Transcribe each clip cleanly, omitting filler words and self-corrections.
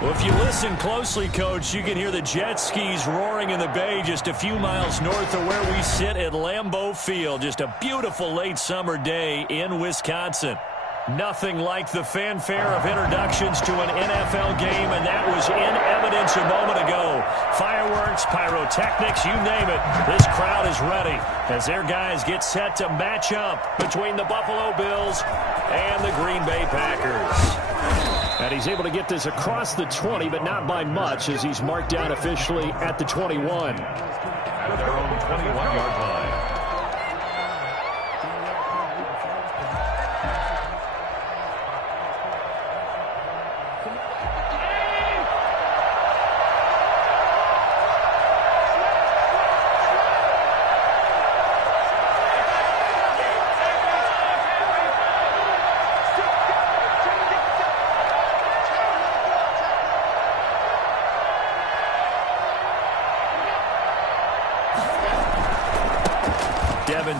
Well, if you listen closely, Coach, you can hear the jet skis roaring in the bay just a few miles north of where we sit at Lambeau Field. Just a beautiful late summer day in Wisconsin. Nothing like the fanfare of introductions to an NFL game, and that was in evidence a moment ago. Fireworks, pyrotechnics, you name it. This crowd is ready as their guys get set to match up between the Buffalo Bills and the Green Bay Packers. And he's able to get this across the 20, but not by much, as he's marked down officially at the 21. At their own 21-yard line.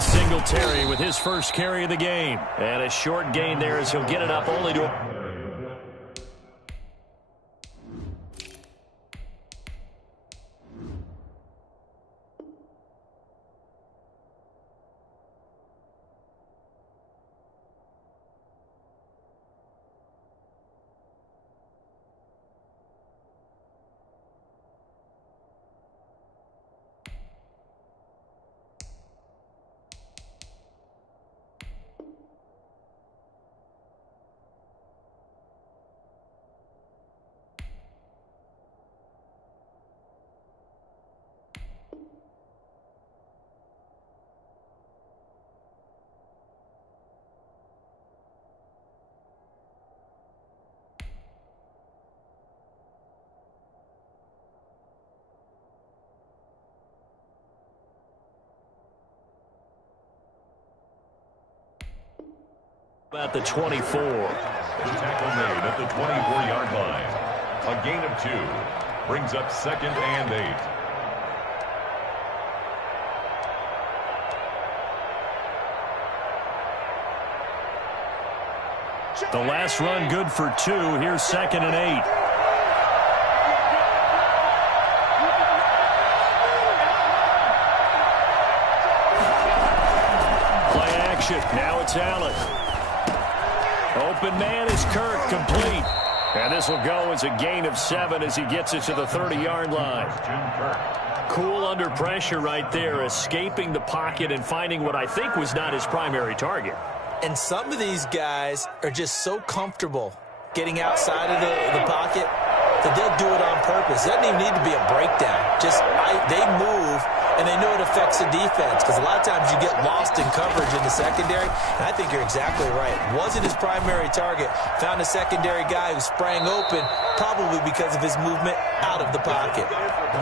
Singletary with his first carry of the game. And a short gain there as he'll get it up only to... At the 24. The tackle made at the 24-yard line. A gain of 2. Brings up 2nd and 8. The last run good for 2. Here's 2nd and 8. Play action. Now it's Allen. Open man is Kirk, complete. And this will go as a gain of 7 as he gets it to the 30-yard line. Cool under pressure right there, escaping the pocket and finding what I think was not his primary target. And some of these guys are just so comfortable getting outside of the pocket that they'll do it on purpose. It doesn't even need to be a breakdown. They move, and they know it affects the defense, because a lot of times you get lost in coverage in the secondary, and I think you're exactly right. Wasn't his primary target. Found a secondary guy who sprang open, probably because of his movement out of the pocket.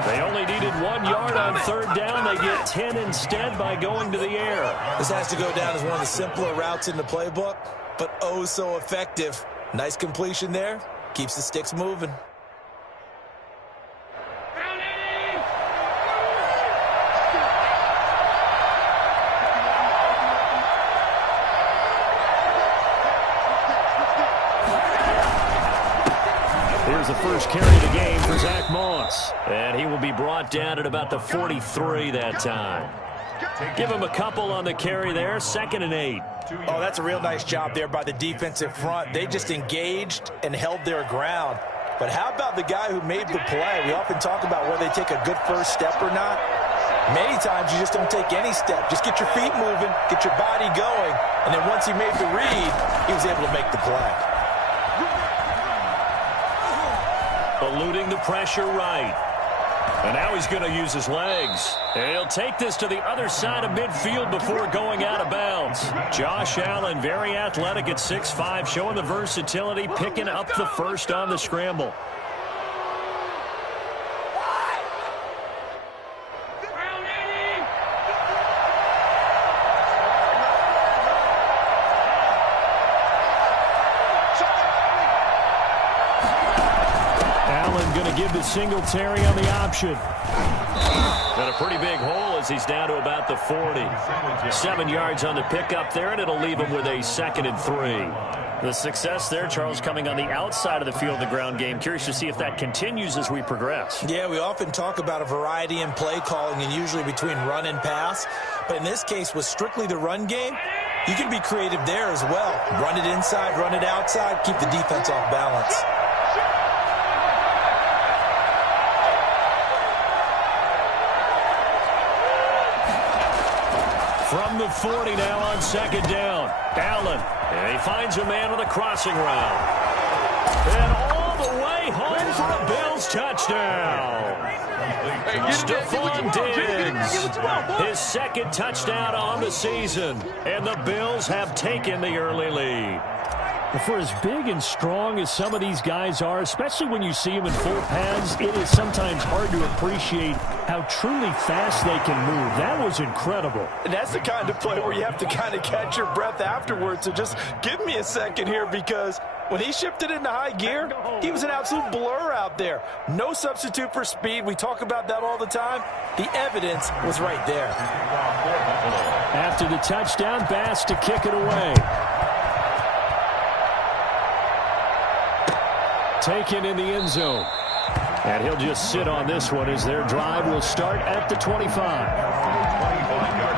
They only needed 1 yard on 3rd down. They get 10 instead by going to the air. This has to go down as one of the simpler routes in the playbook, but oh so effective. Nice completion there. Keeps the sticks moving. Here's the first carry of the game for Zach Moss. And he will be brought down at about the 43 that time. Give him a couple on the carry there. 2nd and 8. Oh, that's a real nice job there by the defensive front. They just engaged and held their ground. But how about the guy who made the play? We often talk about whether they take a good first step or not. Many times you just don't take any step. Just get your feet moving, get your body going, and then once he made the read, he was able to make the play. Eluding the pressure right. And now he's going to use his legs. And he'll take this to the other side of midfield before going out of bounds. Josh Allen, very athletic at 6'5", showing the versatility, picking up the first on the scramble. Going to give the Singletary on the option. And a pretty big hole as he's down to about the 40. 7 yards on the pickup there, and it'll leave him with a 2nd and 3. The success there, Charles, coming on the outside of the field, the ground game. Curious to see if that continues as we progress. Yeah, we often talk about a variety in play calling and usually between run and pass. But in this case, with strictly the run game, you can be creative there as well. Run it inside, run it outside, keep the defense off balance. From the 40 now on second down. Allen, and he finds a man on the crossing route. And all the way home for a Bills touchdown. Stephon Diggs, his second touchdown on the season. And the Bills have taken the early lead. For as big and strong as some of these guys are, especially when you see them in full pads, it is sometimes hard to appreciate how truly fast they can move. That was incredible. And that's the kind of play where you have to kind of catch your breath afterwards. So just give me a second here, because when he shifted into high gear, he was an absolute blur out there. No substitute for speed. We talk about that all the time. The evidence was right there. After the touchdown, Bass to kick it away. Taken in the end zone. And he'll just sit on this one as their drive will start at the 25. 25-yard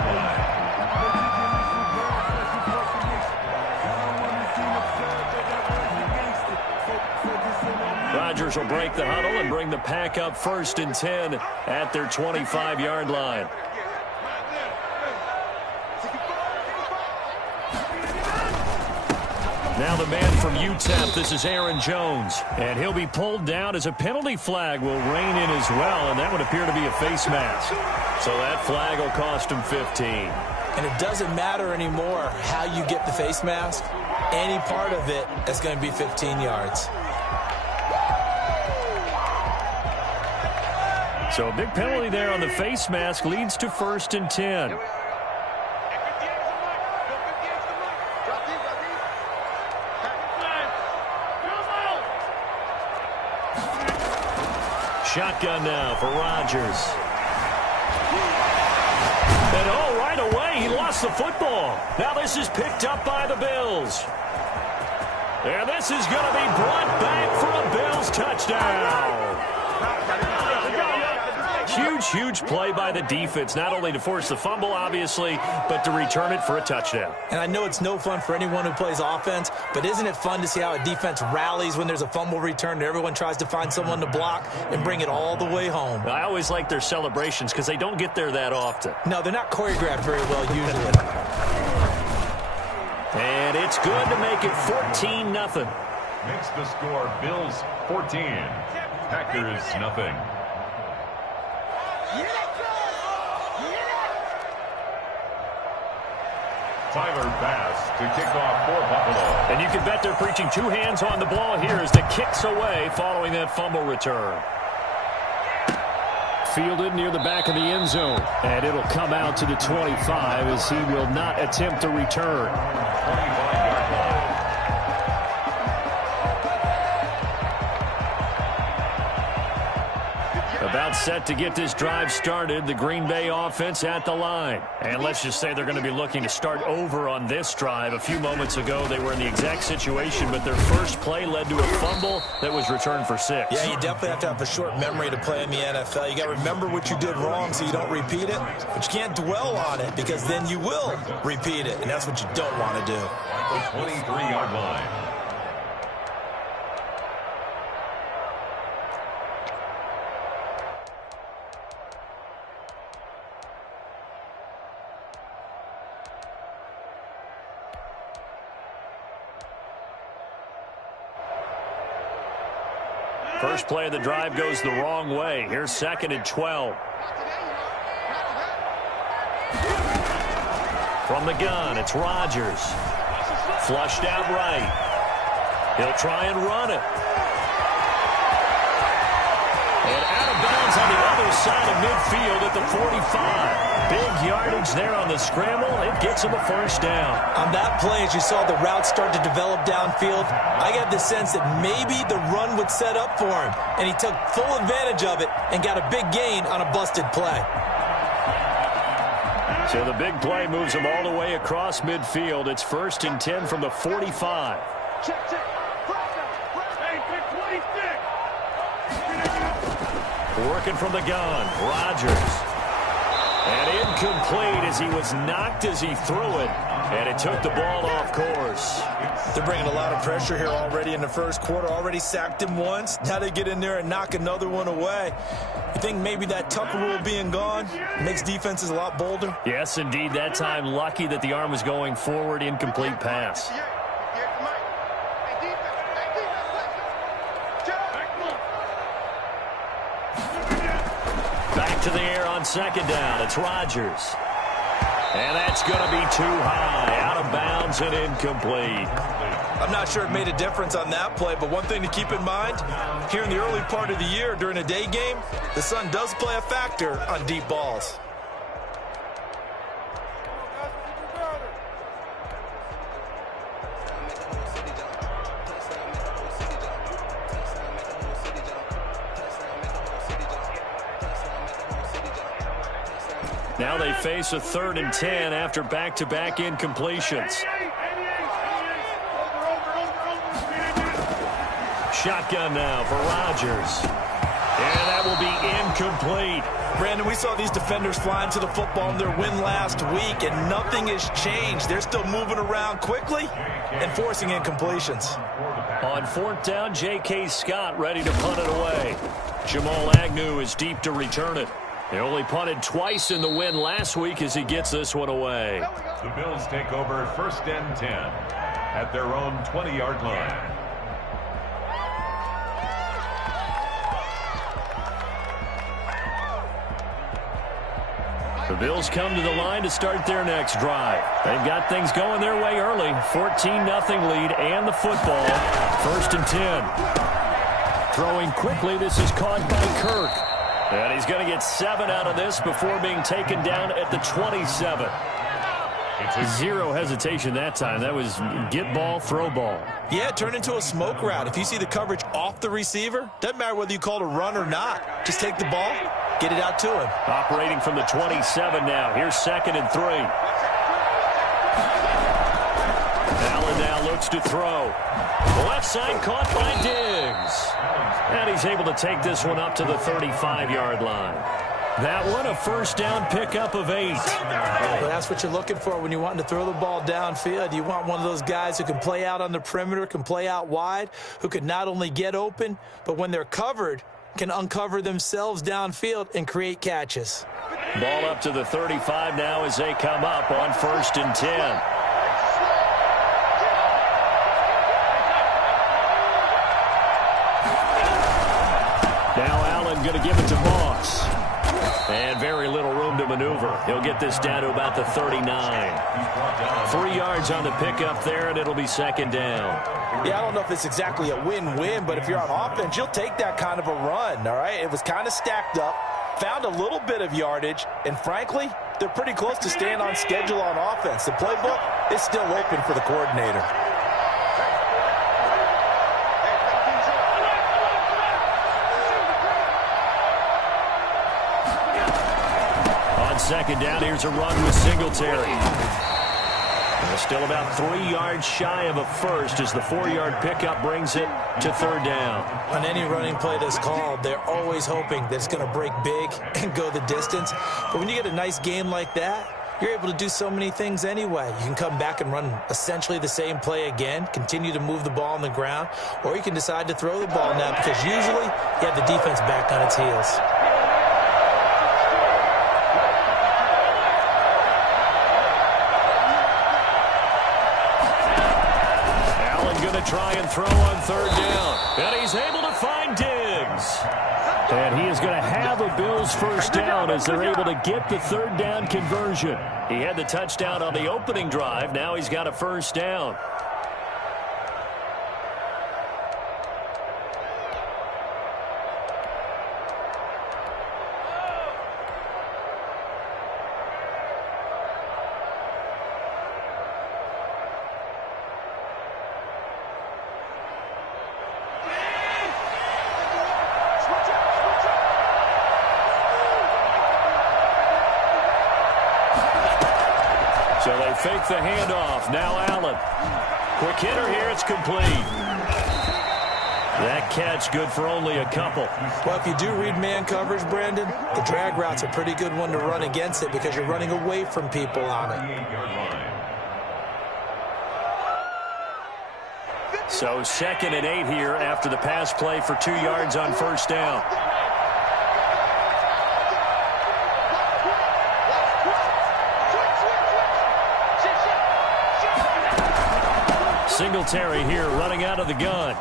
line. Rodgers will break the huddle and bring the pack up 1st and 10 at their 25-yard line. Now the man from UTEP, this is Aaron Jones. And he'll be pulled down as a penalty flag will rein in as well, and that would appear to be a face mask. So that flag will cost him 15. And it doesn't matter anymore how you get the face mask. Any part of it is going to be 15 yards. So a big penalty there on the face mask leads to 1st and 10. Shotgun now for Rodgers. And right away, he lost the football. Now this is picked up by the Bills. And this is going to be brought back for a Bills touchdown. Huge play by the defense, not only to force the fumble, obviously, but to return it for a touchdown. And I know it's no fun for anyone who plays offense, but isn't it fun to see how a defense rallies when there's a fumble return and everyone tries to find someone to block and bring it all the way home? I always like their celebrations because they don't get there that often. No, they're not choreographed very well usually. And it's good to make it 14-0. Makes the score Bills 14, Packers nothing. Tyler Bass to kick off for Buffalo. And you can bet they're preaching two hands on the ball here as the kick's away following that fumble return. Fielded near the back of the end zone. And it'll come out to the 25 as he will not attempt to return. 25-yard line. About set to get this drive started, the Green Bay offense at the line. And let's just say they're going to be looking to start over on this drive. A few moments ago, they were in the exact situation, but their first play led to a fumble that was returned for 6. Yeah, you definitely have to have a short memory to play in the NFL. You got to remember what you did wrong so you don't repeat it, but you can't dwell on it because then you will repeat it, and that's what you don't want to do. At the 23-yard line. First play of the drive goes the wrong way. Here's 2nd and 12. From the gun, it's Rodgers. Flushed out right. He'll try and run it. And out of bounds on the other side of midfield at the 45. Big yardage there on the scramble. It gets him a first down. On that play, as you saw the route start to develop downfield, I got the sense that maybe the run would set up for him, and he took full advantage of it and got a big gain on a busted play. So the big play moves him all the way across midfield. It's 1st and 10 from the 45. Working from the gun, Rodgers. And incomplete as he was knocked as he threw it. And it took the ball off course. They're bringing a lot of pressure here already in the first quarter. Already sacked him once. Now they get in there and knock another one away. You think maybe that Tucker rule being gone makes defenses a lot bolder? Yes, indeed. That time, lucky that the arm was going forward. Incomplete pass. Back to the air on second down. It's Rodgers. And that's going to be too high. Out of bounds and incomplete. I'm not sure it made a difference on that play, but one thing to keep in mind, here in the early part of the year during a day game, the sun does play a factor on deep balls. Now they face a 3rd and 10 after back-to-back incompletions. Shotgun now for Rodgers. And that will be incomplete. Brandon, we saw these defenders flying to the football in their win last week, and nothing has changed. They're still moving around quickly and forcing incompletions. On 4th down, J.K. Scott ready to punt it away. Jamal Agnew is deep to return it. They only punted twice in the win last week as he gets this one away. The Bills take over 1st and 10 at their own 20-yard line. The Bills come to the line to start their next drive. They've got things going their way early. 14-0 lead and the football. 1st and 10. Throwing quickly, this is caught by Kirk. And he's going to get 7 out of this before being taken down at the 27. Zero hesitation that time. That was get ball, throw ball. Yeah, it turned into a smoke route. If you see the coverage off the receiver, doesn't matter whether you call it a run or not. Just take the ball, get it out to him. Operating from the 27 now. Here's 2nd and 3. Allen now looks to throw. Left side caught by Diggs. And he's able to take this one up to the 35-yard line. That one a 1st down pickup of 8. Well, that's what you're looking for when you're wanting to throw the ball downfield. You want one of those guys who can play out on the perimeter, can play out wide, who can not only get open, but when they're covered, can uncover themselves downfield and create catches. Ball up to the 35 now as they come up on 1st and 10. Now Allen going to give it to Moss. And very little room to maneuver. He'll get this down to about the 39. 3 yards on the pickup there, and it'll be 2nd down. Yeah, I don't know if it's exactly a win-win, but if you're on offense, you'll take that kind of a run, all right? It was kind of stacked up, found a little bit of yardage, and frankly, they're pretty close to staying on schedule on offense. The playbook is still open for the coordinator. On 2nd down, here's a run with Singletary. They're still about 3 yards shy of a first as the 4-yard pickup brings it to 3rd down. On any running play that's called, they're always hoping that it's going to break big and go the distance. But when you get a nice game like that, you're able to do so many things anyway. You can come back and run essentially the same play again, continue to move the ball on the ground, or you can decide to throw the ball now because usually you have the defense back on its heels. Try and throw on 3rd down. And he's able to find Diggs. And he is going to have a Bills 1st down as they're able to get the 3rd down conversion. He had the touchdown on the opening drive. Now he's got a 1st down. So they fake the handoff. Now Allen. Quick hitter here. It's complete. That catch good for only a couple. Well, if you do read man coverage, Brandon, the drag route's a pretty good one to run against it because you're running away from people on it. So 2nd and 8 here after the pass play for 2 yards on first down. Singletary here running out of the gun.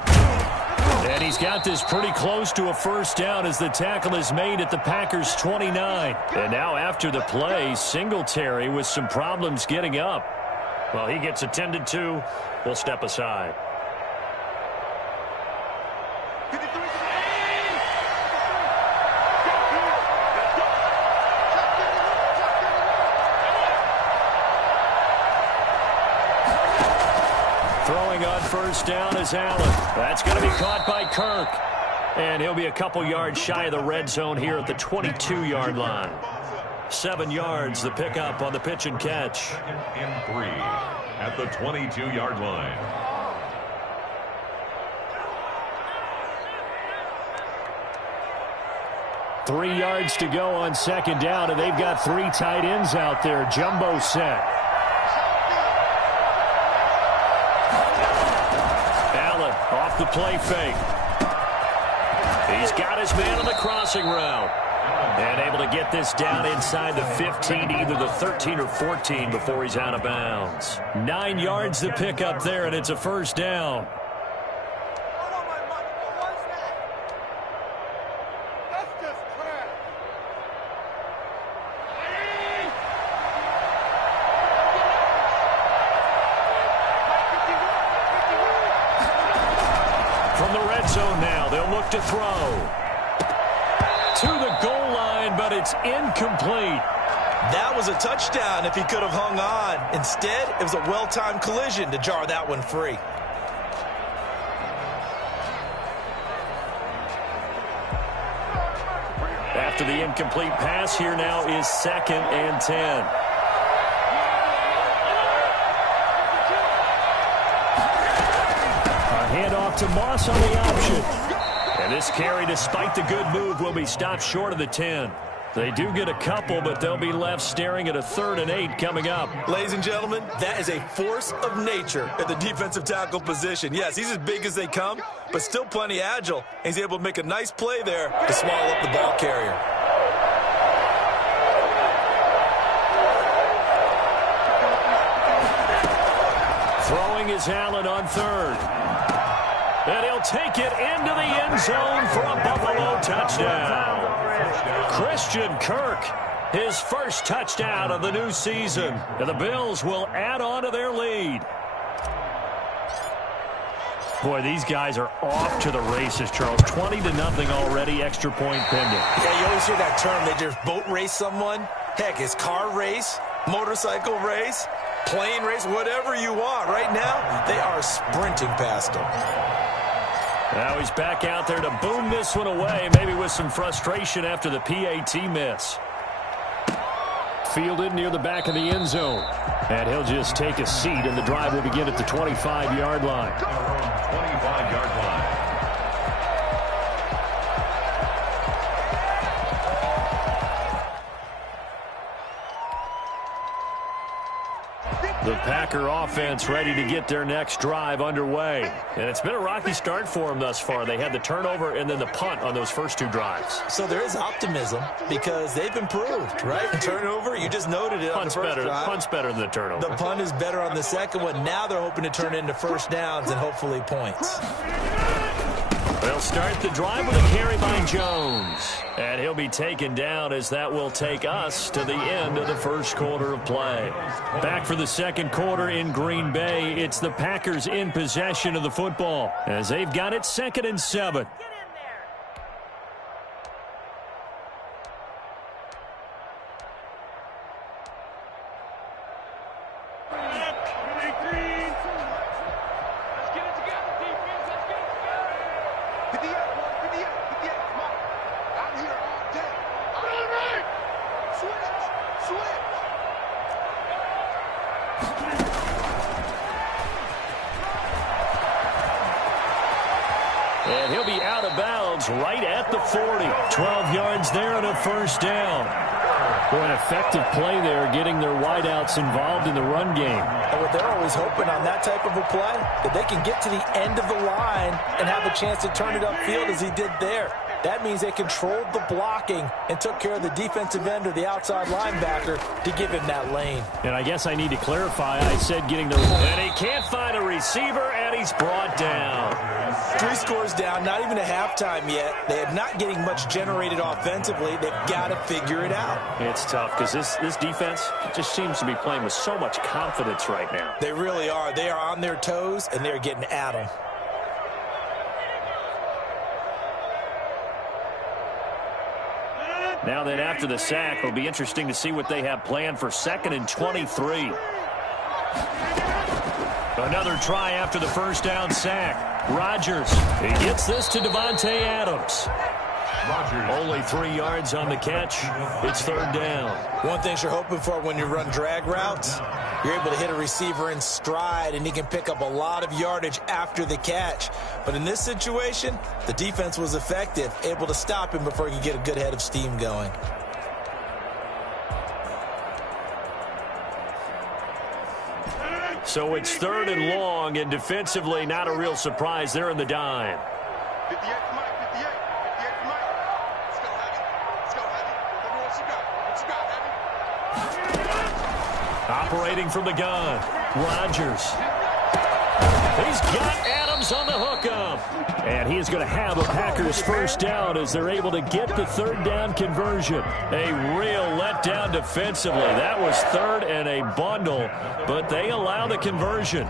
And he's got this pretty close to a first down as the tackle is made at the Packers' 29. And now after the play, Singletary with some problems getting up. Well, he gets attended to. We'll step aside. Throwing on first down is Allen. That's going to be caught by Kirk. And he'll be a couple yards shy of the red zone here at the 22-yard line. 7 yards, the pickup on the pitch and catch. 2nd and 3 at the 22-yard line. Three yards to go on second down, and they've got 3 tight ends out there. Jumbo set. Allen off the play fake. He's got his man on the crossing route. And able to get this down inside the 15, either the 13 or 14 before he's out of bounds. 9 yards to pick up there, and it's a first down. From the red zone now, they'll look to throw. To the goal line, but it's incomplete. That was a touchdown if he could have hung on. Instead, it was a well-timed collision to jar that one free. After the incomplete pass, here now is 2nd and 10. A handoff to Moss on the option. And this carry, despite the good move, will be stopped short of the 10. They do get a couple, but they'll be left staring at a 3rd and 8 coming up. Ladies and gentlemen, that is a force of nature at the defensive tackle position. Yes, he's as big as they come, but still plenty agile. And he's able to make a nice play there to swallow up the ball carrier. Throwing is Allen on 3rd. And he'll take it into the end zone for a Buffalo touchdown. Christian Kirk, his first touchdown of the new season. And the Bills will add on to their lead. Boy, these guys are off to the races, Charles. 20-0 already, extra point pending. Yeah, you always hear that term. They just boat race someone. Heck, it's car race, motorcycle race, plane race, whatever you want. Right now, they are sprinting past them. Now he's back out there to boom this one away, maybe with some frustration after the PAT miss. Fielded near the back of the end zone. And he'll just take a seat, and the drive will begin at the 25-yard line. 25-yard line. The Packer offense ready to get their next drive underway. And it's been a rocky start for them thus far. They had the turnover and then the punt on those first 2 drives. So there is optimism because they've improved, right? Turnover, you just noted it on the first drive. Punt's better than the turnover. The punt is better on the second one. Now they're hoping to turn it into first downs and hopefully points. They'll start the drive with a carry by Jones. And he'll be taken down as that will take us to the end of the first quarter of play. Back for the second quarter in Green Bay. It's the Packers in possession of the football as they've got it 2nd and 7. is right at the 40. 12 yards there and a first down. Boy, an effective play there, getting their wideouts involved in the run game. And what they're always hoping on that type of a play, that they can get to the end of the line and have a chance to turn it upfield as he did there. That means they controlled the blocking and took care of the defensive end or the outside linebacker to give him that lane. And I guess I need to clarify, I said getting the... And he can't find a receiver, and he's brought down. 3 scores down, not even a halftime yet. They are not getting much generated offensively. They've got to figure it out. It's tough because this defense just seems to be playing with so much confidence right now. They really are. They are on their toes, and they're getting at them. Now then, after the sack, it'll be interesting to see what they have planned for 2nd and 23. Another try after the first down sack. Rodgers, he gets this to Davante Adams. Only 3 yards on the catch. It's 3rd down. One thing you're hoping for when you run drag routes, you're able to hit a receiver in stride, and he can pick up a lot of yardage after the catch. But in this situation, the defense was effective, able to stop him before he could get a good head of steam going. So it's 3rd and long, and defensively not a real surprise. They're in the dime. 58 for Mike, 58 for Mike. Let's go, Heavy. Let's go, Heavy. Let me know what you got. What you got, Heavy? Operating from the gun, Rodgers. He's got Adams on the hookup. And he is going to have a Packers first down as they're able to get the 3rd down conversion. A real letdown defensively. That was 3rd and a bundle, but they allow the conversion.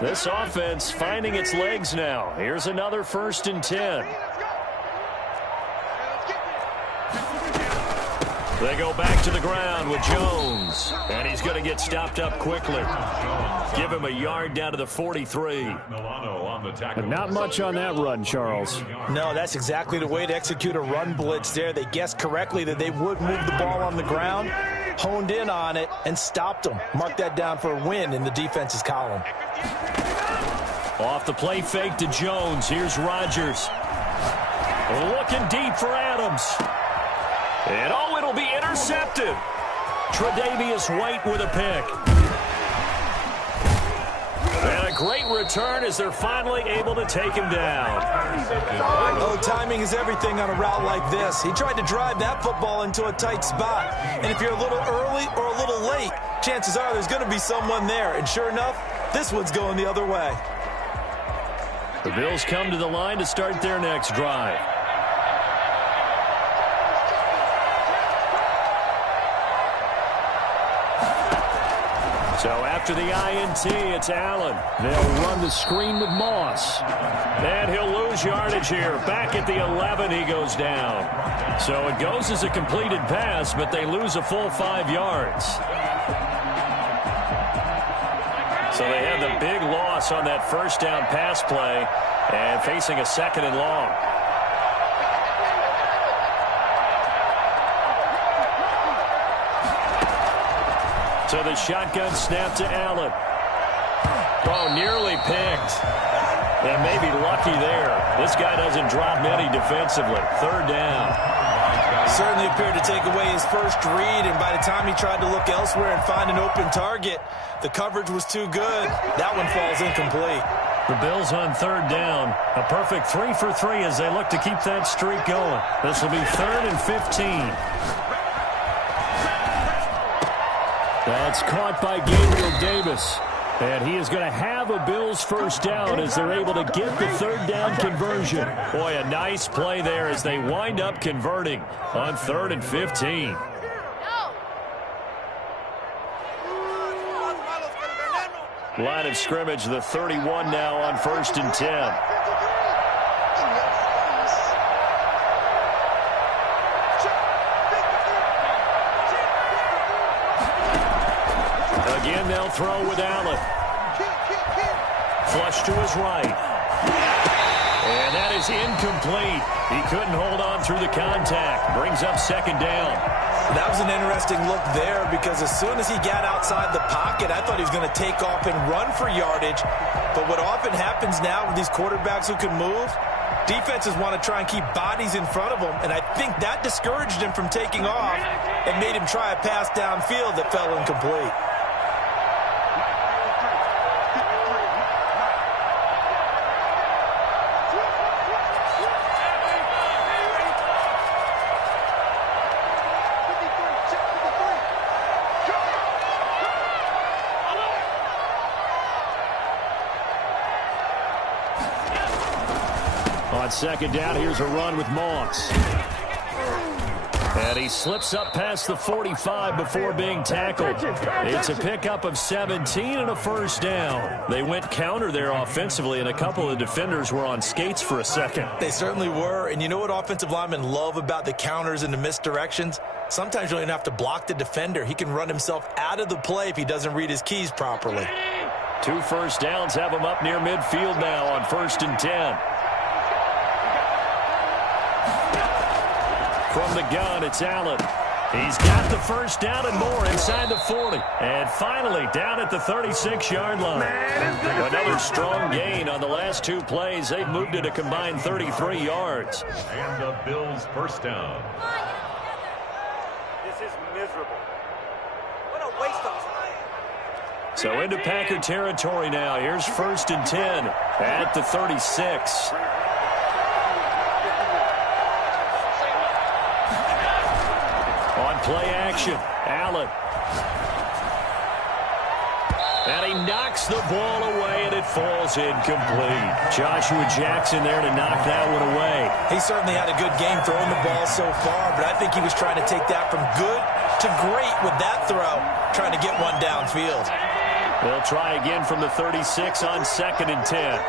This offense finding its legs now. Here's another 1st and 10. They go back to the ground with Jones. And he's going to get stopped up quickly. Give him a yard down to the 43. Not much on that run, Charles. No, that's exactly the way to execute a run blitz there. They guessed correctly that they would move the ball on the ground, honed in on it, and stopped them. Mark that down for a win in the defense's column. Off the play fake to Jones. Here's Rodgers. Looking deep for Adams. And it'll be intercepted. Tre'Davious White with a pick. And a great return as they're finally able to take him down. Oh, timing is everything on a route like this. He tried to drive that football into a tight spot. And if you're a little early or a little late, chances are there's going to be someone there. And sure enough, this one's going the other way. The Bills come to the line to start their next drive. So after the INT, it's Allen. They'll run the screen with Moss. And he'll lose yardage here. Back at the 11, he goes down. So it goes as a completed pass, but they lose a full 5 yards. So they have the big loss on that first down pass play and facing a 2nd and long. So the shotgun snap to Allen. Oh, nearly picked. And maybe lucky there. This guy doesn't drop many defensively. 3rd down. Certainly appeared to take away his first read, and by the time he tried to look elsewhere and find an open target, the coverage was too good. That one falls incomplete. The Bills on 3rd down. A perfect 3 for 3 as they look to keep that streak going. This will be 3rd and 15. That's caught by Gabriel Davis. And he is going to have a Bills first down as they're able to get the 3rd down conversion. Boy, a nice play there as they wind up converting on 3rd and 15. Line of scrimmage, the 31 now on 1st and 10. Again, they'll throw with Allen. Flush to his right. And that is incomplete. He couldn't hold on through the contact. Brings up second down. That was an interesting look there because as soon as he got outside the pocket, I thought he was going to take off and run for yardage. But what often happens now with these quarterbacks who can move, defenses want to try and keep bodies in front of them, and I think that discouraged him from taking off and made him try a pass downfield that fell incomplete. On second down, here's a run with Moss. And he slips up past the 45 before being tackled. It's a pickup of 17 and a first down. They went counter there offensively, and a couple of defenders were on skates for a second. They certainly were, and you know what offensive linemen love about the counters and the misdirections? Sometimes you don't even have to block the defender. He can run himself out of the play if he doesn't read his keys properly. 2 first downs have him up near midfield now on 1st and 10. From the gun, it's Allen. He's got the first down and more inside the 40. And finally, down at the 36-yard line. Another strong gain on the last 2 plays. They've moved it a combined 33 yards. And the Bills' first down. This is miserable. What a waste of time. So into Packer territory now. Here's 1st and 10 at the 36. Play action. Allen. And he knocks the ball away, and it falls incomplete. Joshua Jackson there to knock that one away. He certainly had a good game throwing the ball so far, but I think he was trying to take that from good to great with that throw, trying to get one downfield. They'll try again from the 36 on 2nd and 10.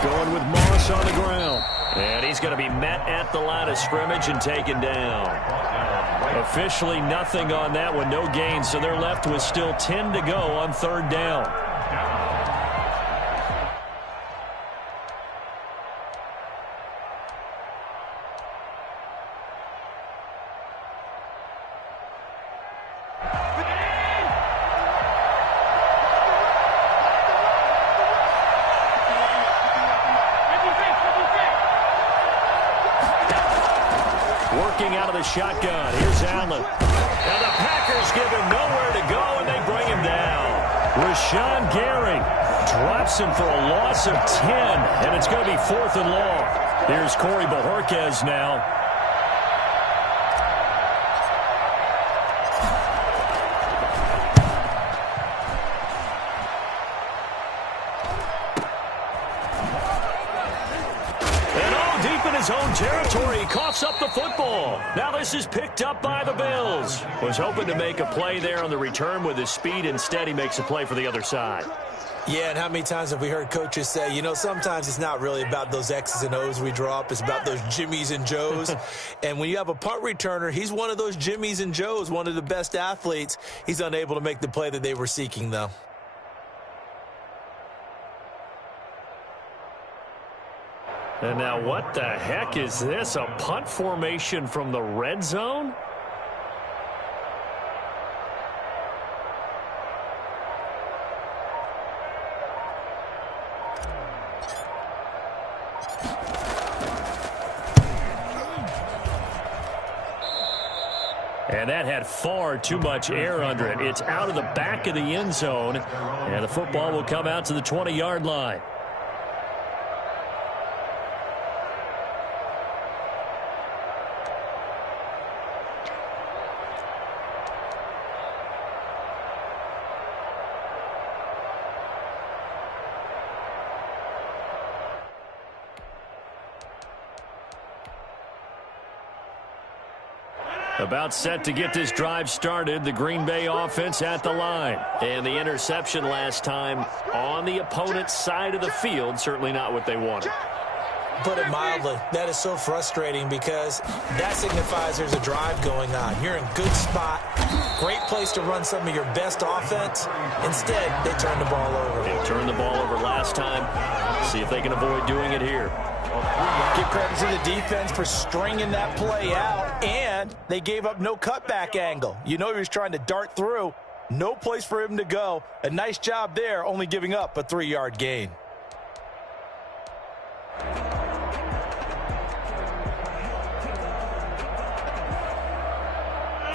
Going with Moss on the ground. And he's going to be met at the line of scrimmage and taken down. Officially nothing on that one, no gain, so they're left with still 10 to go on 3rd down. Working out of the shotgun. Here's Allen. Now the Packers give him nowhere to go, and they bring him down. Rashawn Gary drops him for a loss of 10, and it's going to be 4th and long. Here's Corey Bojorquez now. His own territory, coughs up the football. Now this is picked up by the Bills. Was hoping to make a play there on the return with his speed. Instead, he makes a play for the other side. Yeah, and how many times have we heard coaches say, you know, sometimes it's not really about those X's and O's we drop. It's about those Jimmies and Joes. And when you have a punt returner, he's one of those Jimmies and Joes, one of the best athletes. He's unable to make the play that they were seeking, though. And now what the heck is this? A punt formation from the red zone? And that had far too much air under it. It's out of the back of the end zone. And the football will come out to the 20-yard line. About set to get this drive started, the Green Bay offense at the line. And the interception last time on the opponent's side of the field, certainly not what they wanted. put it mildly. That is so frustrating because that signifies there's a drive going on. You're in a good spot. Great place to run some of your best offense. Instead, they turn the ball over. They turned the ball over last time. See if they can avoid doing it here. Give credit to the defense for stringing that play out, and they gave up no cutback angle. You know he was trying to dart through. No place for him to go. A nice job there, only giving up a 3-yard gain.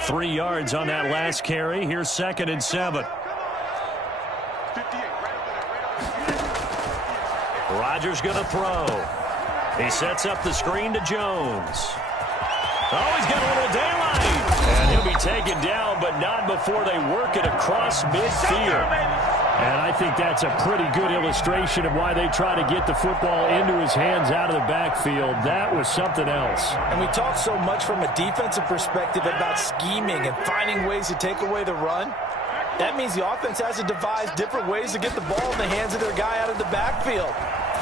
Three yards on that last carry. Here's 2nd and 7. Rodgers going to throw. He sets up the screen to Jones. Oh, he's got a little daylight. And he'll be taken down, but not before they work it across midfield. And I think that's a pretty good illustration of why they try to get the football into his hands out of the backfield. That was something else. And we talk so much from a defensive perspective about scheming and finding ways to take away the run. That means the offense has to devise different ways to get the ball in the hands of their guy out of the backfield.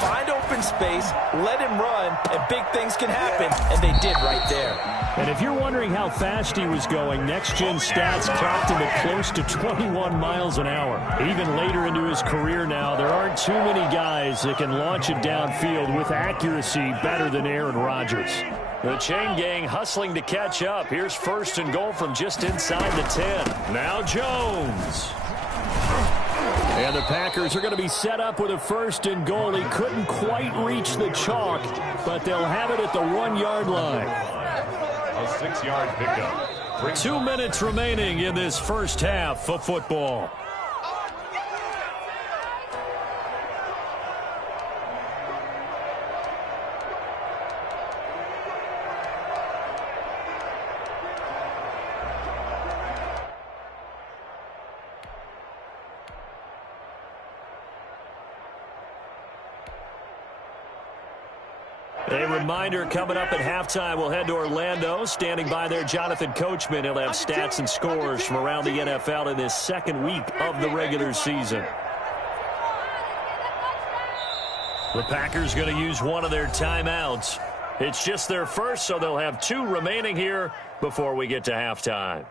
Find open space, let him run, and big things can happen, and they did right there. And if you're wondering how fast he was going, next-gen stats clocked him at close to 21 miles an hour. Even later into his career now, there aren't too many guys that can launch it downfield with accuracy better than Aaron Rodgers. The chain gang hustling to catch up. Here's 1st and goal from just inside the 10. Now Jones. And the Packers are going to be set up with a 1st and goal. He couldn't quite reach the chalk, but they'll have it at the 1-yard line. A 6-yard pickup. 2 minutes remaining in this first half of football. A reminder, coming up at halftime, we'll head to Orlando. Standing by there, Jonathan Coachman. He'll have stats and scores from around the NFL in this 2nd week of the regular season. The Packers going to use one of their timeouts. It's just their first, so they'll have 2 remaining here before we get to halftime.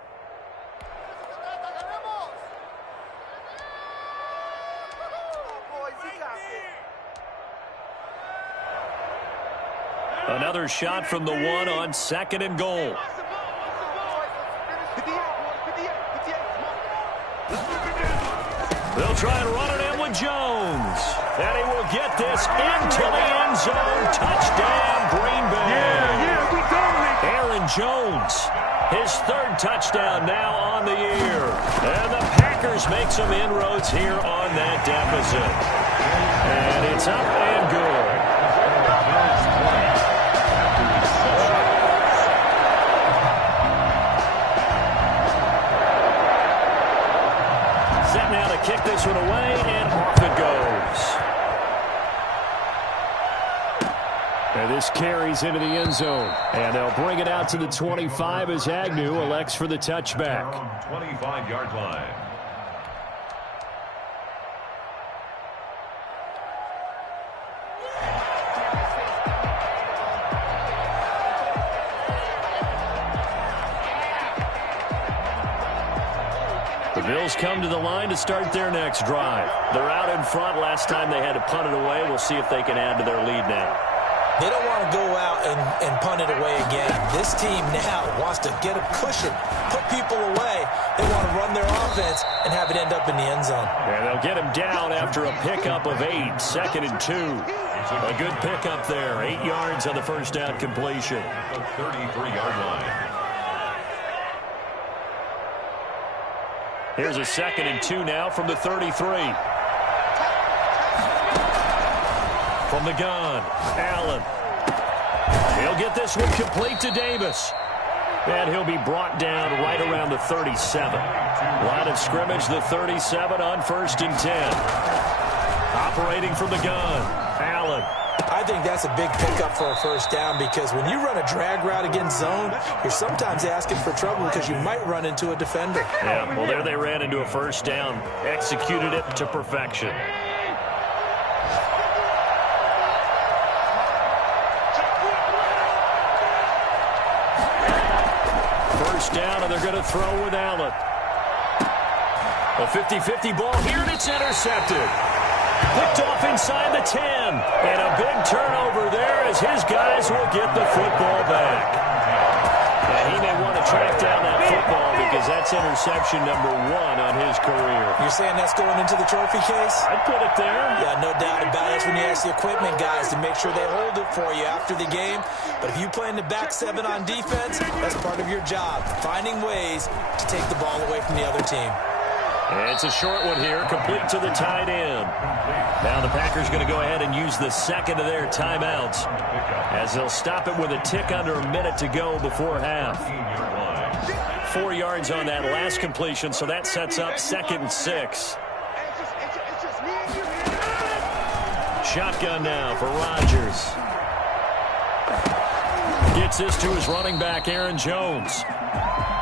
Another shot from the 1 on 2nd and goal. They'll try and run it in with Jones. And he will get this into the end zone. Touchdown, Green Bay. Aaron Jones, his 3rd touchdown now on the year. And the Packers make some inroads here on that deficit. And it's up and good. Set now to kick this one away, and off it goes. And this carries into the end zone. And they'll bring it out to the 25 as Agnew elects for the touchback. 25-yard line. The Bills come to the line to start their next drive. They're out in front. Last time they had to punt it away. We'll see if they can add to their lead now. They don't want to go out and punt it away again. This team now wants to get a cushion, put people away. They want to run their offense and have it end up in the end zone. And they'll get him down after a pickup of 8, 2nd and 2. A good pickup there, 8 yards on the first down completion. The 33-yard line. Here's a 2nd and 2 now from the 33. From the gun, Allen. He'll get this one complete to Davis. And he'll be brought down right around the 37. Line of scrimmage, the 37 on 1st and 10. Operating from the gun, Allen. I think that's a big pickup for a first down because when you run a drag route against zone, you're sometimes asking for trouble because you might run into a defender. Yeah, well, there they ran into a first down. Executed it to perfection. first down, and they're going to throw with Allen. A 50-50 ball here, and it's intercepted. Picked off inside the 10. And a big turnover there as his guys will get the football back. And he may want to track down that football because that's interception number 1 on his career. You're saying that's going into the trophy case? I'd put it there. Yeah, no doubt about it. That's when you ask the equipment guys to make sure they hold it for you after the game. But if you play in the back 7 on defense, that's part of your job, finding ways to take the ball away from the other team. It's a short one here, complete to the tight end. Now the Packers going to go ahead and use the second of their timeouts as they'll stop it with a tick under a minute to go before half. 4 yards on that last completion, so that sets up 2nd and 6. Shotgun now for Rodgers. Gets this to his running back, Aaron Jones.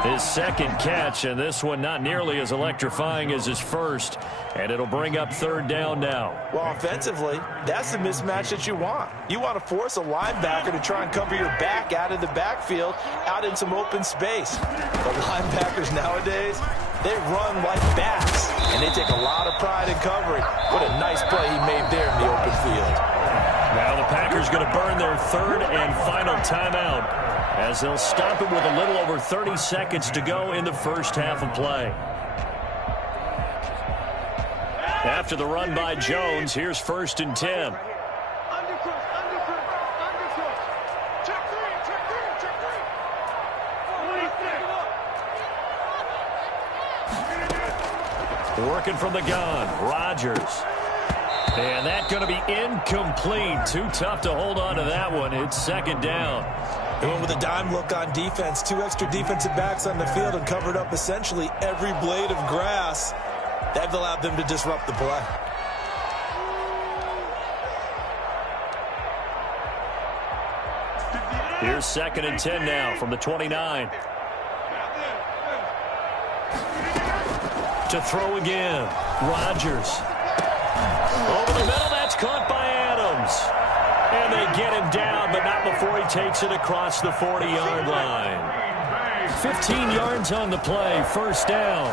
His second catch, and this one not nearly as electrifying as his first. And it'll bring up 3rd down now. Well, offensively, that's the mismatch that you want. You want to force a linebacker to try and cover your back out of the backfield, out in some open space. The linebackers nowadays, they run like bats, and they take a lot of pride in covering. What a nice play he made there in the open field. Now the Packers going to burn their 3rd and final timeout as they'll stop it with a little over 30 seconds to go in the first half of play. After the run by Jones, here's 1st and 10. Working from the gun, Rodgers. And that's going to be incomplete. Too tough to hold on to that one. It's 2nd down. They went with a dime look on defense. 2 extra defensive backs on the field and covered up essentially every blade of grass. That allowed them to disrupt the play. Here's 2nd and 10 now from the 29. To throw again. Rodgers. Over the middle, that's caught by Adams. And they get him down, but not before he takes it across the 40-yard line. 15 yards on the play, 1st down.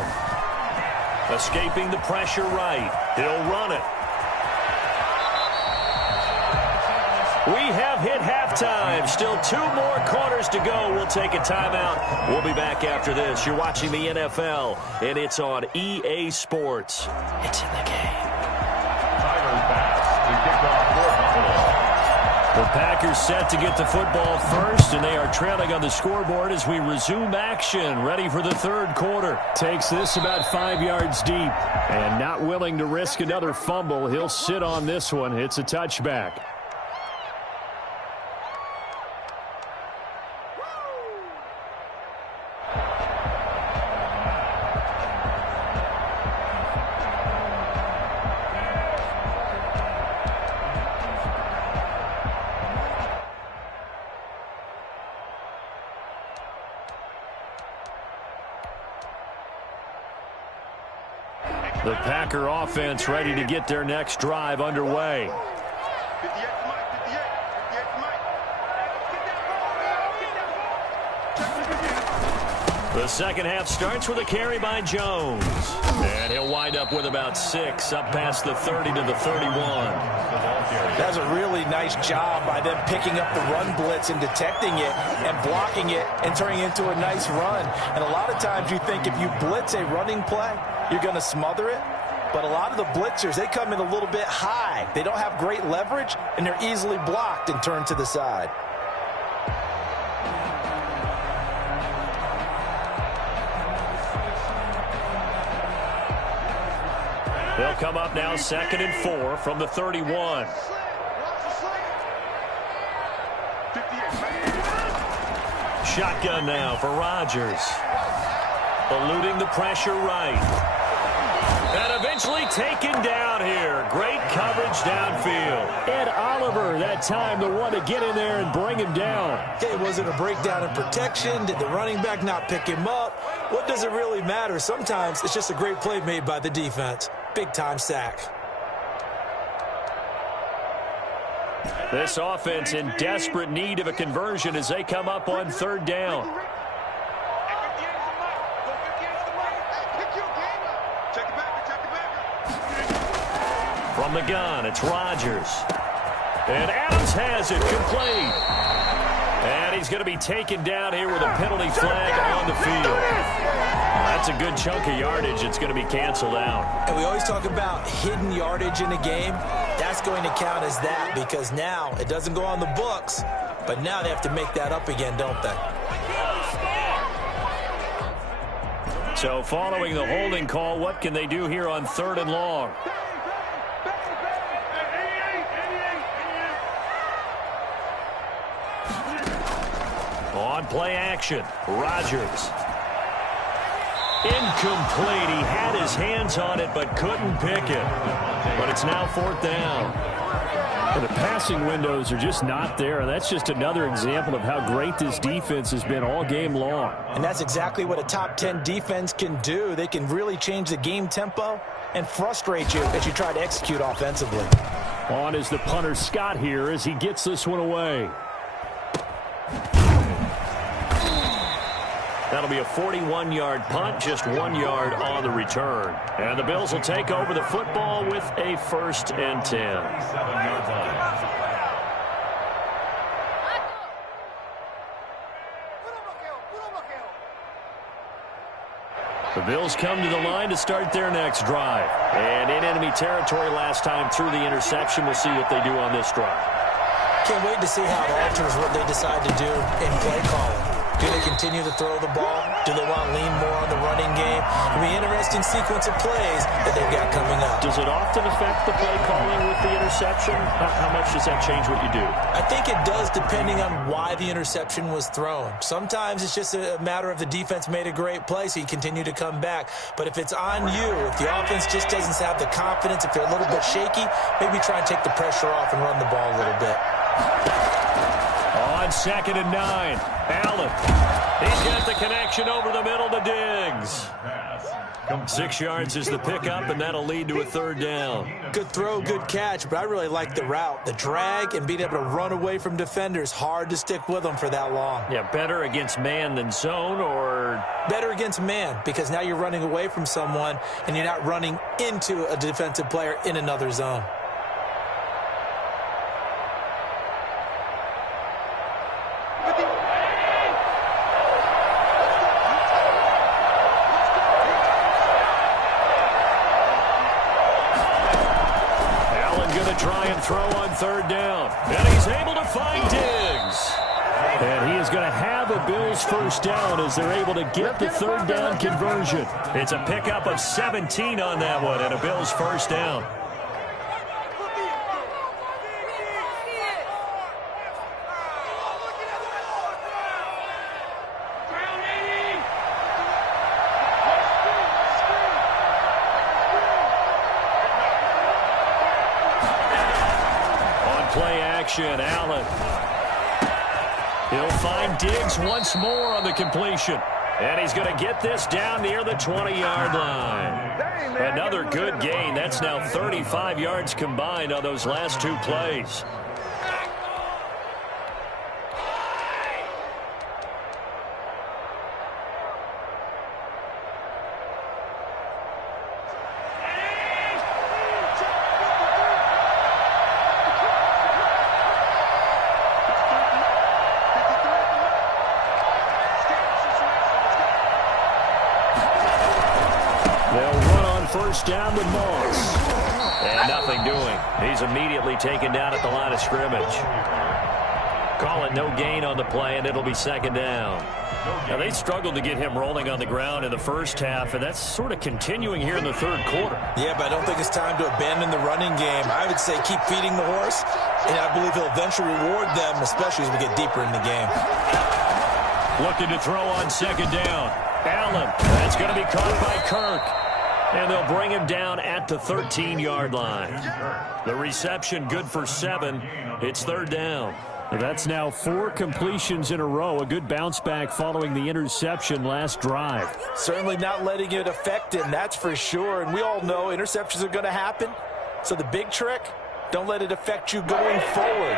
Escaping the pressure right. He'll run it. We have hit halftime. Still 2 more quarters to go. We'll take a timeout. We'll be back after this. You're watching the NFL, and it's on EA Sports. It's in the game. The Packers set to get the football first, and they are trailing on the scoreboard as we resume action, ready for the 3rd quarter. Takes this about 5 yards deep, and not willing to risk another fumble. He'll sit on this one. It's a touchback. The Packer offense ready to get their next drive underway. The second half starts with a carry by Jones. And he'll wind up with about 6 up past the 30 to the 31. That's a really nice job by them picking up the run blitz and detecting it and blocking it and turning it into a nice run. And a lot of times you think if you blitz a running play, you're going to smother it. But a lot of the blitzers, they come in a little bit high. They don't have great leverage, and they're easily blocked and turned to the side. They'll come up now 2nd and 4 from the 31. Shotgun now for Rodgers. Eluding the pressure right. And eventually taken down here. Great coverage downfield. Ed Oliver, that time, the one to get in there and bring him down. Okay, was it a breakdown in protection? Did the running back not pick him up? What does it really matter? Sometimes it's just a great play made by the defense. Big-time sack. This offense in desperate need of a conversion as they come up on 3rd down. From the gun, it's Rodgers. And Adams has it complete. And he's going to be taken down here with a penalty flag on the field. That's a good chunk of yardage. It's going to be canceled out. And we always talk about hidden yardage in a game. That's going to count as that because now it doesn't go on the books, but now they have to make that up again, don't they? So following the holding call, what can they do here on 3rd and long? On play action, Rodgers. Incomplete. He had his hands on it but couldn't pick it. But it's now 4th down. And the passing windows are just not there. And that's just another example of how great this defense has been all game long. And that's exactly what a top 10 defense can do. They can really change the game tempo and frustrate you as you try to execute offensively. On is the punter Scott here as he gets this one away. That'll be a 41-yard punt, just 1 yard on the return. And the Bills will take over the football with a 1st and 10. 7-yard line. The Bills come to the line to start their next drive. And in enemy territory last time through the interception. We'll see what they do on this drive. Can't wait to see how it alters what they decide to do in play calling. Do they continue to throw the ball? Do they want to lean more on the running game? It'll be an interesting sequence of plays that they've got coming up. Does it often affect the play calling with the interception? How much does that change what you do? I think it does depending on why the interception was thrown. Sometimes it's just a matter of the defense made a great play, so you continue to come back. But if it's on you, if the offense just doesn't have the confidence, if they're a little bit shaky, maybe try and take the pressure off and run the ball a little bit. On 2nd and 9, Allen. He's got the connection over the middle to Diggs. 6 yards is the pickup, and that'll lead to a 3rd down. Good throw, good catch, but I really like the route. The drag and being able to run away from defenders. Hard to stick with them for that long. Yeah, better against man than zone, or? Better against man, because now you're running away from someone, and you're not running into a defensive player in another zone. Try and throw on 3rd down. And he's able to find Diggs. And he is going to have a Bills 1st down as they're able to get the 3rd down conversion. It's a pickup of 17 on that one and a Bills 1st down. Play action, Allen. He'll find Diggs once more on the completion. And he's going to get this down near the 20-yard line. Another good gain. That's now 35 yards combined on those last 2 plays. First down with Moss. And nothing doing. He's immediately taken down at the line of scrimmage. Call it no gain on the play, and it'll be 2nd down. Now, they struggled to get him rolling on the ground in the first half, and that's sort of continuing here in the 3rd quarter. Yeah, but I don't think it's time to abandon the running game. I would say keep feeding the horse, and I believe he'll eventually reward them, especially as we get deeper in the game. Looking to throw on 2nd down. Allen. That's going to be caught by Kirk. And they'll bring him down at the 13-yard line. The reception good for 7. It's 3rd down. That's now 4 completions in a row. A good bounce back following the interception last drive. Certainly not letting it affect him, that's for sure. And we all know interceptions are going to happen. So the big trick, don't let it affect you going forward.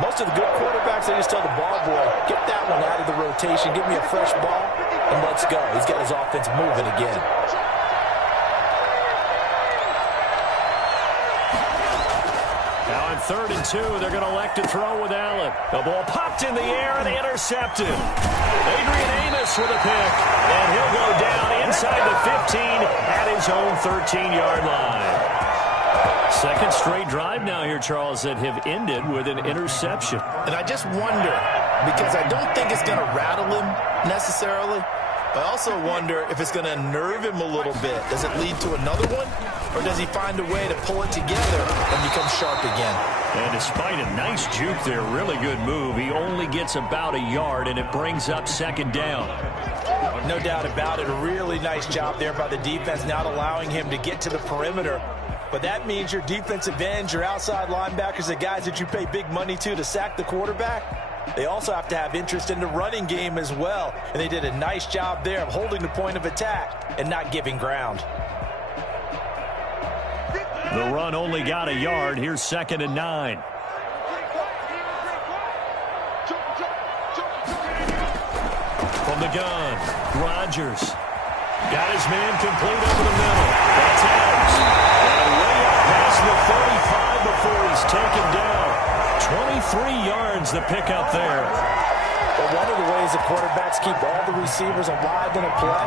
Most of the good quarterbacks, they just tell the ball boy, get that one out of the rotation, give me a fresh ball, and let's go. He's got his offense moving again. 3rd and 2. They're going to elect to throw with Allen. The ball popped in the air and intercepted. Adrian Amos with a pick. And he'll go down inside the 15 at his own 13-yard line. Second straight drive now here, Charles, that have ended with an interception. And I just wonder, because I don't think it's going to rattle him necessarily, but I also wonder if it's going to unnerve him a little bit. Does it lead to another one? Or does he find a way to pull it together and become sharp again? And despite a nice juke there, really good move, he only gets about a yard, and it brings up 2nd down. No doubt about it. A really nice job there by the defense, not allowing him to get to the perimeter. But that means your defensive ends, your outside linebackers, the guys that you pay big money to sack the quarterback, they also have to have interest in the running game as well. And they did a nice job there of holding the point of attack and not giving ground. The run only got a yard. Here's 2nd and 9. From the gun, Rodgers. Got his man complete over the middle. That's Adams. And way up past the 35 before he's taken down. 23 yards the pickup there. But one of the ways the quarterbacks keep all the receivers alive in a play,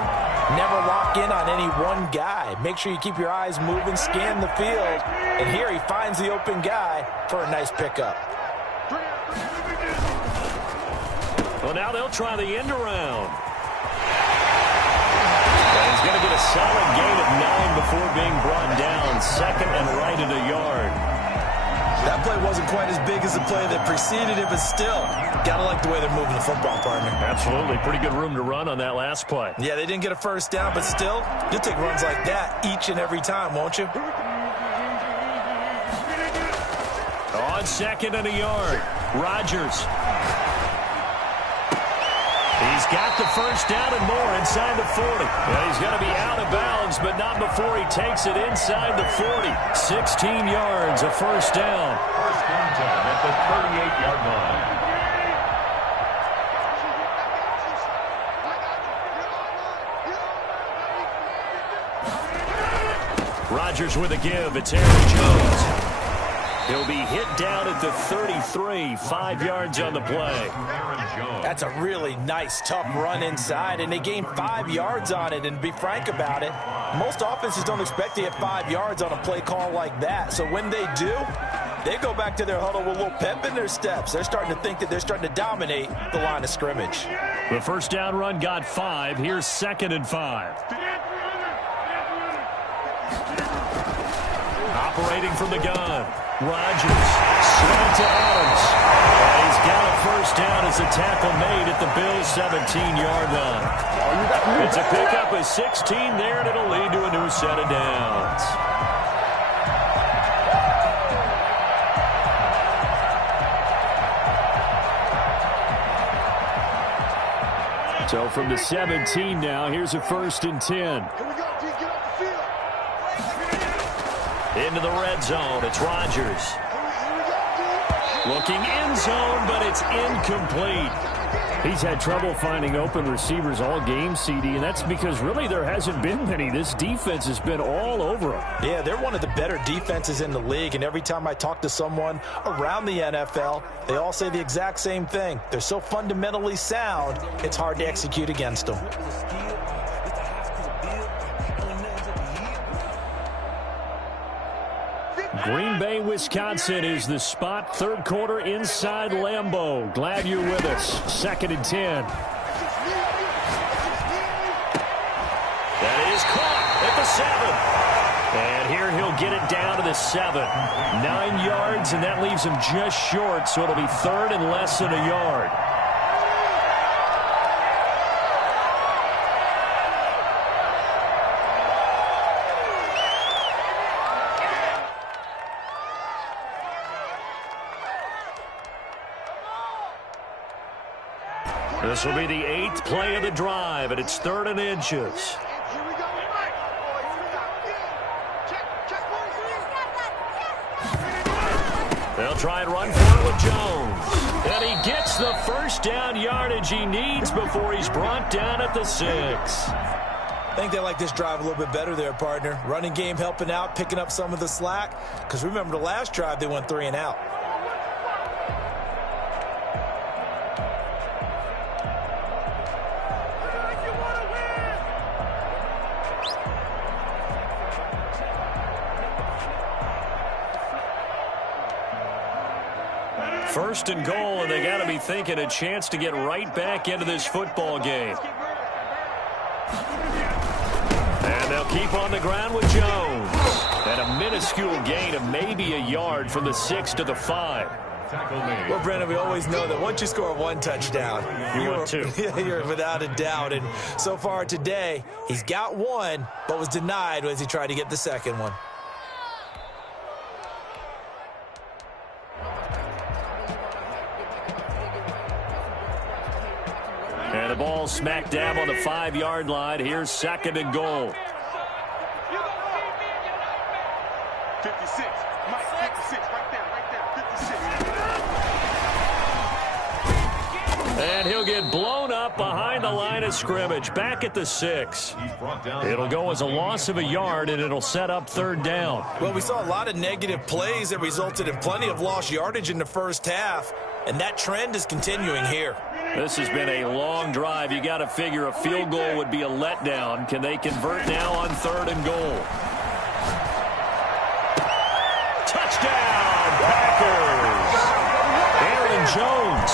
never lock in on any one guy. Make sure you keep your eyes moving, scan the field. And here he finds the open guy for a nice pickup. Well, now they'll try the end around. And he's going to get a solid gain of 9 before being brought down. 2nd and right at a yard. That play wasn't quite as big as the play that preceded it, but still, got to like the way they're moving the football, partner. Absolutely. Pretty good room to run on that last play. Yeah, they didn't get a first down, but still, you'll take runs like that each and every time, won't you? On 2nd and a yard, Rodgers. He's got the first down and more inside the 40. Well, he's going to be out of bounds, but not before he takes it inside the 40. 16 yards, a first down. First down at the 38-yard line. Rodgers with a give. It's Aaron Jones. He'll be hit down at the 33, 5 yards on the play. That's a really nice, tough run inside, and they gained 5 yards on it. And to be frank about it, most offenses don't expect to get 5 yards on a play call like that. So when they do, they go back to their huddle with a little pep in their steps. They're starting to think that they're starting to dominate the line of scrimmage. The first down run got 5. Here's 2nd and 5. Operating from the gun. Rodgers, slant to Adams. And he's got a first down as the tackle made at the Bills' 17-yard line. It's a pickup of 16 there, and it'll lead to a new set of downs. So from the 17 now, here's a 1st and 10. Into the red zone, it's Rodgers. Looking end zone, but it's incomplete. He's had trouble finding open receivers all game, CD, and that's because really there hasn't been many. This defense has been all over them. Yeah, they're one of the better defenses in the league, and every time I talk to someone around the NFL, they all say the exact same thing. They're so fundamentally sound, it's hard to execute against them. Green Bay, Wisconsin is the spot. 3rd quarter inside Lambeau. Glad you're with us. 2nd and 10. That is caught at the 7. And here he'll get it down to the 7. 9 yards, and that leaves him just short, so it'll be 3rd and less than a yard. This will be the 8th play of the drive, and it's 3rd and inches. They'll try and run for it with Jones. And he gets the first down yardage he needs before he's brought down at the 6. I think they like this drive a little bit better there, partner. Running game helping out, picking up some of the slack. Because remember, the last drive, they went 3 and out. First and goal, and they got to be thinking a chance to get right back into this football game. And they'll keep on the ground with Jones. And a minuscule gain of maybe a yard from the 6 to the 5. Well, Brandon, we always know that once you score one touchdown, you're without a doubt. And so far today, he's got one, but was denied as he tried to get the second one. And the ball smack dab on the 5-yard line. Here's second and goal. 56. Mike, 56. Right there. 56. And he'll get blown up behind the line of scrimmage. Back at the 6. It'll go as a loss of a yard, and it'll set up third down. Well, we saw a lot of negative plays that resulted in plenty of lost yardage in the first half, and that trend is continuing here. This has been a long drive. You got to figure a field goal would be a letdown. Can they convert now on third and goal? Touchdown, Packers! Aaron Jones.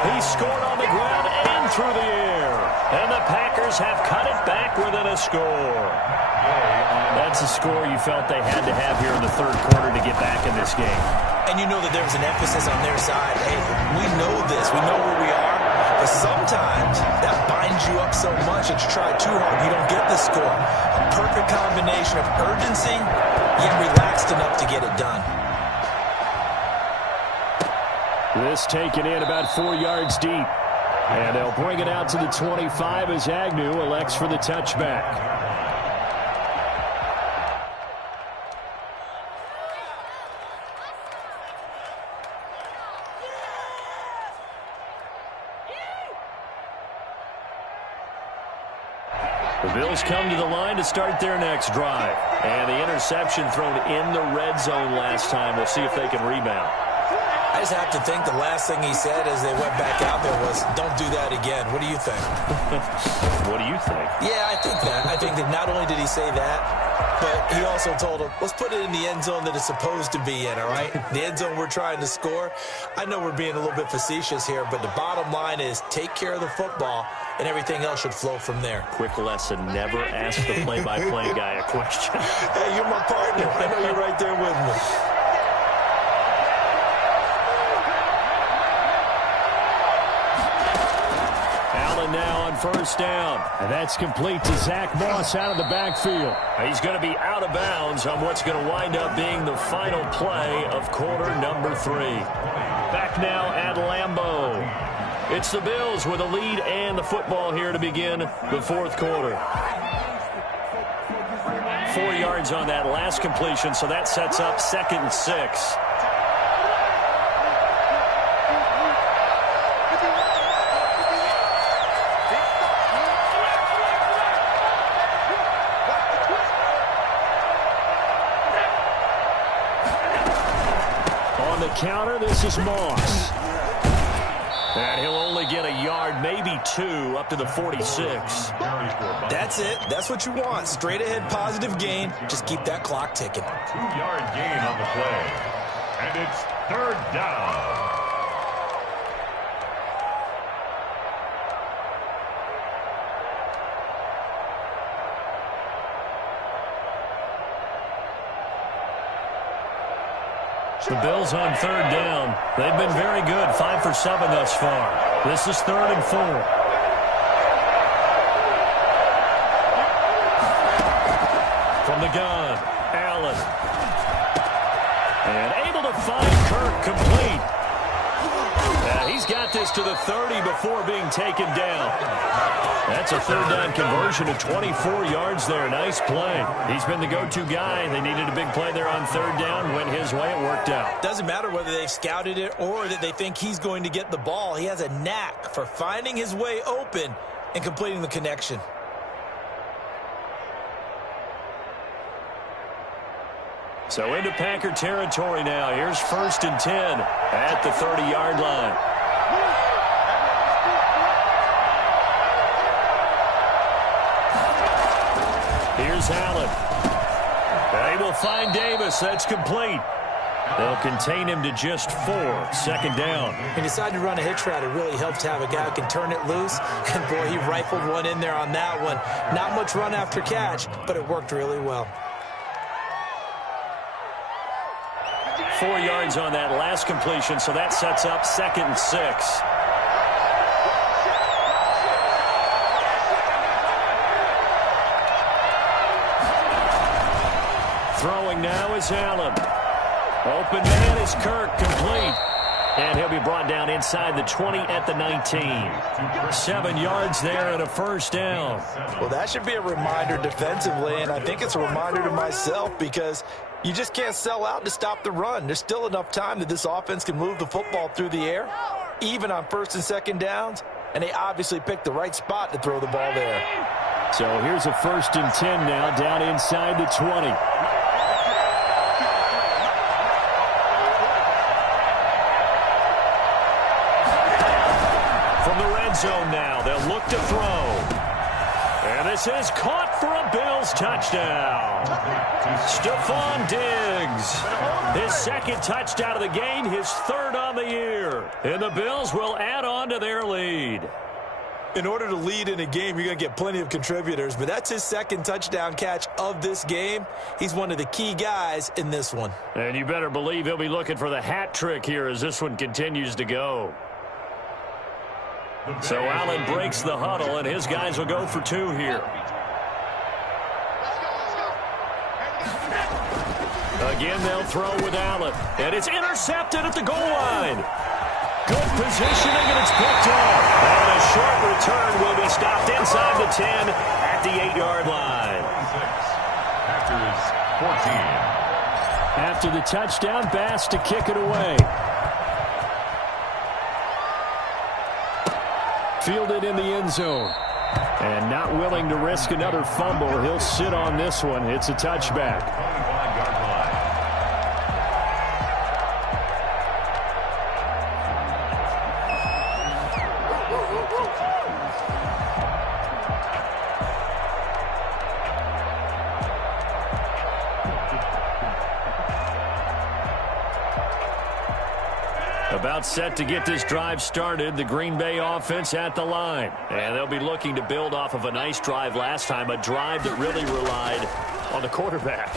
He scored on the ground and through the air. And the Packers have cut it back within a score. That's a score you felt they had to have here in the third quarter to get back in this game. And you know that there was an emphasis on their side. Hey, we know this. We know where we are. But sometimes that binds you up so much that you try too hard, you don't get the score. A perfect combination of urgency, yet relaxed enough to get it done. This taken in about 4 yards deep. And they'll bring it out to the 25 as Agnew elects for the touchback. The Bills come to the line to start their next drive. And the interception thrown in the red zone last time. We'll see if they can rebound. I just have to think the last thing he said as they went back out there was, don't do that again. What do you think? What do you think? Yeah, I think that. I think that not only did he say that, but he also told him, let's put it in the end zone that it's supposed to be in, all right? The end zone we're trying to score. I know we're being a little bit facetious here, but the bottom line is take care of the football, and everything else should flow from there. Quick lesson, never ask the play-by-play guy a question. Hey, you're my partner. I know you're right there with me. Now on first down. And that's complete to Zach Moss out of the backfield. He's going to be out of bounds on what's going to wind up being the final play of quarter number 3. Back now at Lambeau. It's the Bills with a lead and the football here to begin the fourth quarter. 4 yards on that last completion, so that sets up 2nd and 6. Counter, this is Moss. And he'll only get a yard, maybe 2, up to the 46. That's it. That's what you want. Straight ahead positive gain. Just keep that clock ticking. 2-yard gain on the play. And it's third down. The Bills on third down. They've been very good, 5 for 7 thus far. This is 3rd and 4. From the gun, Allen. And able to find Kirk complete. He's got this to the 30 before being taken down. That's a third down conversion of 24 yards there. Nice play. He's been the go-to guy. They needed a big play there on third down. Went his way. It worked out. Doesn't matter whether they've scouted it or that they think he's going to get the ball. He has a knack for finding his way open and completing the connection. So into Packer territory now. Here's 1st and 10 at the 30-yard line. Here's Allen. They will find Davis. That's complete. They'll contain him to just 4. 2nd down. He decided to run a hitch route. It really helped to have a guy who can turn it loose. And, boy, he rifled one in there on that one. Not much run after catch, but it worked really well. 4 yards on that last completion, so that sets up 2nd and 6. Throwing now is Allen. Open man is Kirk, complete. And he'll be brought down inside the 20 at the 19. 7 yards there and a 1st down. Well, that should be a reminder defensively, and I think it's a reminder to myself because you just can't sell out to stop the run. There's still enough time that this offense can move the football through the air, even on 1st and 2nd downs, and they obviously picked the right spot to throw the ball there. So here's a 1st and 10 now, down inside the 20. Zone now. They'll look to throw. And this is caught for a Bills touchdown. Stephon Diggs. His 2nd touchdown of the game, his 3rd on the year. And the Bills will add on to their lead. In order to lead in a game, you're going to get plenty of contributors, but that's his 2nd touchdown catch of this game. He's one of the key guys in this one. And you better believe he'll be looking for the hat trick here as this one continues to go. So Allen breaks the huddle, and his guys will go for 2 here. Again, they'll throw with Allen. And it's intercepted at the goal line. Good positioning, and it's picked up. And a short return will be stopped inside the 10 at the 8-yard line. After the touchdown, Bass to kick it away. Fielded in the end zone. And not willing to risk another fumble. He'll sit on this one. It's a touchback. About set to get this drive started, the Green Bay offense at the line. And they'll be looking to build off of a nice drive last time, a drive that really relied on the quarterback.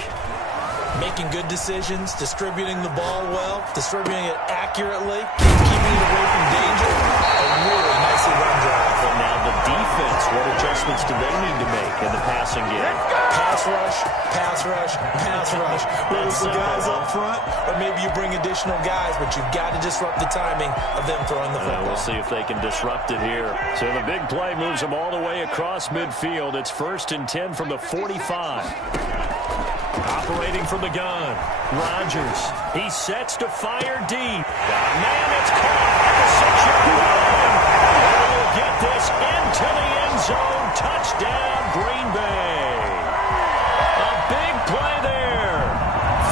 Making good decisions, distributing the ball well, distributing it accurately, keeping it away from danger. A really nicely run drive. And now the defense, what adjustments do they need to make in the passing game? Pass rush, pass rush, pass rush. Whether it's the guys up front or maybe you bring additional guys, but you've got to disrupt the timing of them throwing the football. We'll see if they can disrupt it here. So the big play moves them all the way across midfield. It's 1st and 10 from the 45. Operating from the gun. Rodgers. He sets to fire deep. Man, it's caught at the 6-yard line. And will get this into the end zone. Touchdown, Green Bay. A big play there.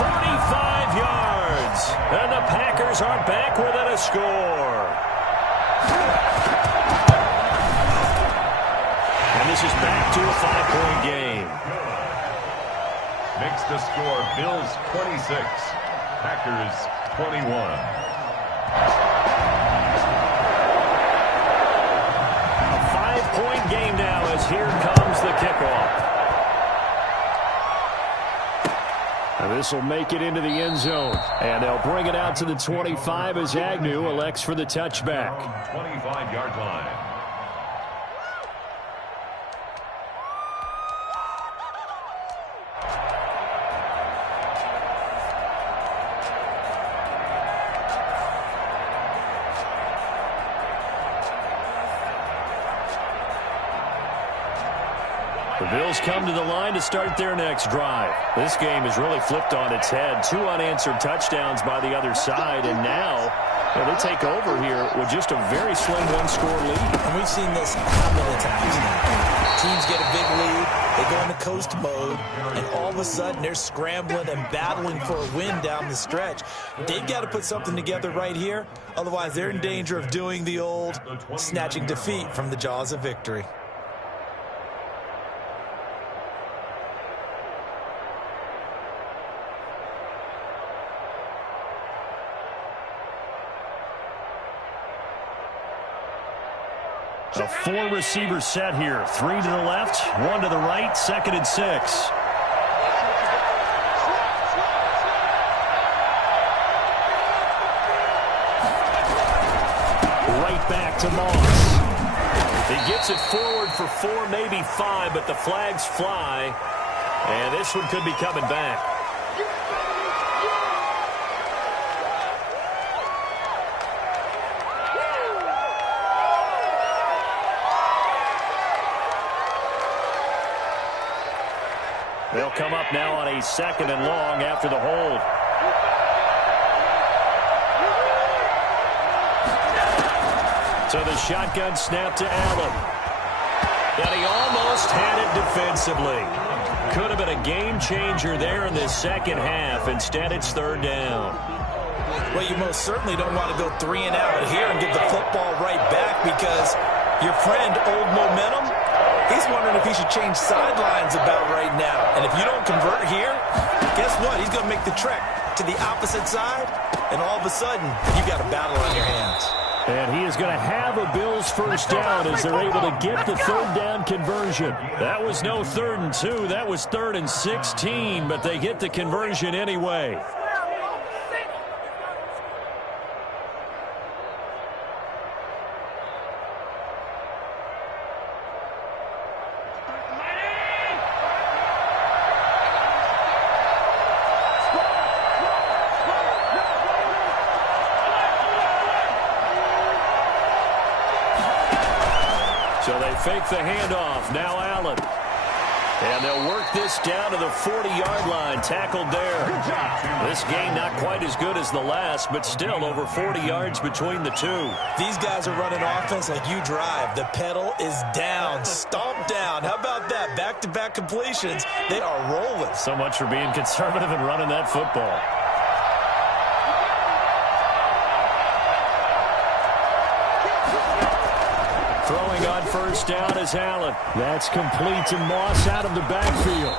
45 yards. And the Packers are back within a score. And this is back to a 5-point game. Makes the score Bills 26, Packers 21. A 5-point game now as here comes the kickoff. And this will make it into the end zone. And they'll bring it out to the 25 as Agnew elects for the touchback. 25-yard line. The Bills come to the line to start their next drive. This game is really flipped on its head. 2 unanswered touchdowns by the other side, and now they take over here with just a very slim 1-score lead. And we've seen this how many times now. Teams get a big lead, they go into coast mode, and all of a sudden they're scrambling and battling for a win down the stretch. They've got to put something together right here, otherwise they're in danger of doing the old snatching defeat from the jaws of victory. A 4-receiver set here. 3 to the left, 1 to the right, 2nd and 6. Right back to Moss. He gets it forward for 4, maybe 5, but the flags fly. And this one could be coming back. They'll come up now on a 2nd and long after the hold. So the shotgun snap to Allen. And he almost had it defensively. Could have been a game changer there in this second half. Instead, it's 3rd down. Well, you most certainly don't want to go 3 and out here and give the football right back, because your friend, Old Momentum, he's wondering if he should change sidelines about right now. And if you don't convert here, guess what? He's going to make the trek to the opposite side, and all of a sudden, you've got a battle on your hands. And he is going to have a Bills first down as they're able to get the 3rd down conversion. That was no 3rd and 2. That was 3rd and 16, but they get the conversion anyway. So they fake the handoff. Now Allen. And they'll work this down to the 40-yard line. Tackled there. This game not quite as good as the last, but still over 40 yards between the two. These guys are running offense like you drive. The pedal is down. Stomp down. How about that? Back-to-back completions. They are rolling. So much for being conservative and running that football. Throwing on first down is Allen. That's complete to Moss out of the backfield.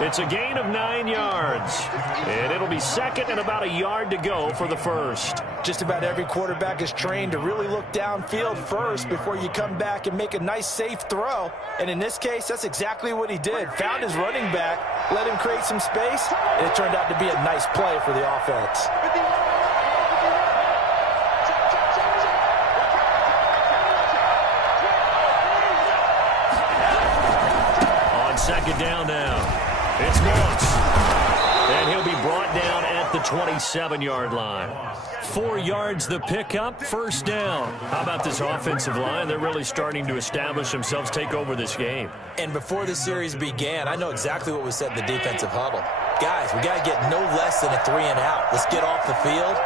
It's a gain of 9 yards. And it'll be 2nd and about a yard to go for the first. Just about every quarterback is trained to really look downfield first before you come back and make a nice, safe throw. And in this case, that's exactly what he did. Found his running back, let him create some space, and it turned out to be a nice play for the offense. Second down now. It's Moss. And he'll be brought down at the 27-yard line. 4 yards the pickup, first down. How about this offensive line? They're really starting to establish themselves, take over this game. And before the series began, I know exactly what was said in the defensive huddle. Guys, we got to get no less than a 3 and out. Let's get off the field.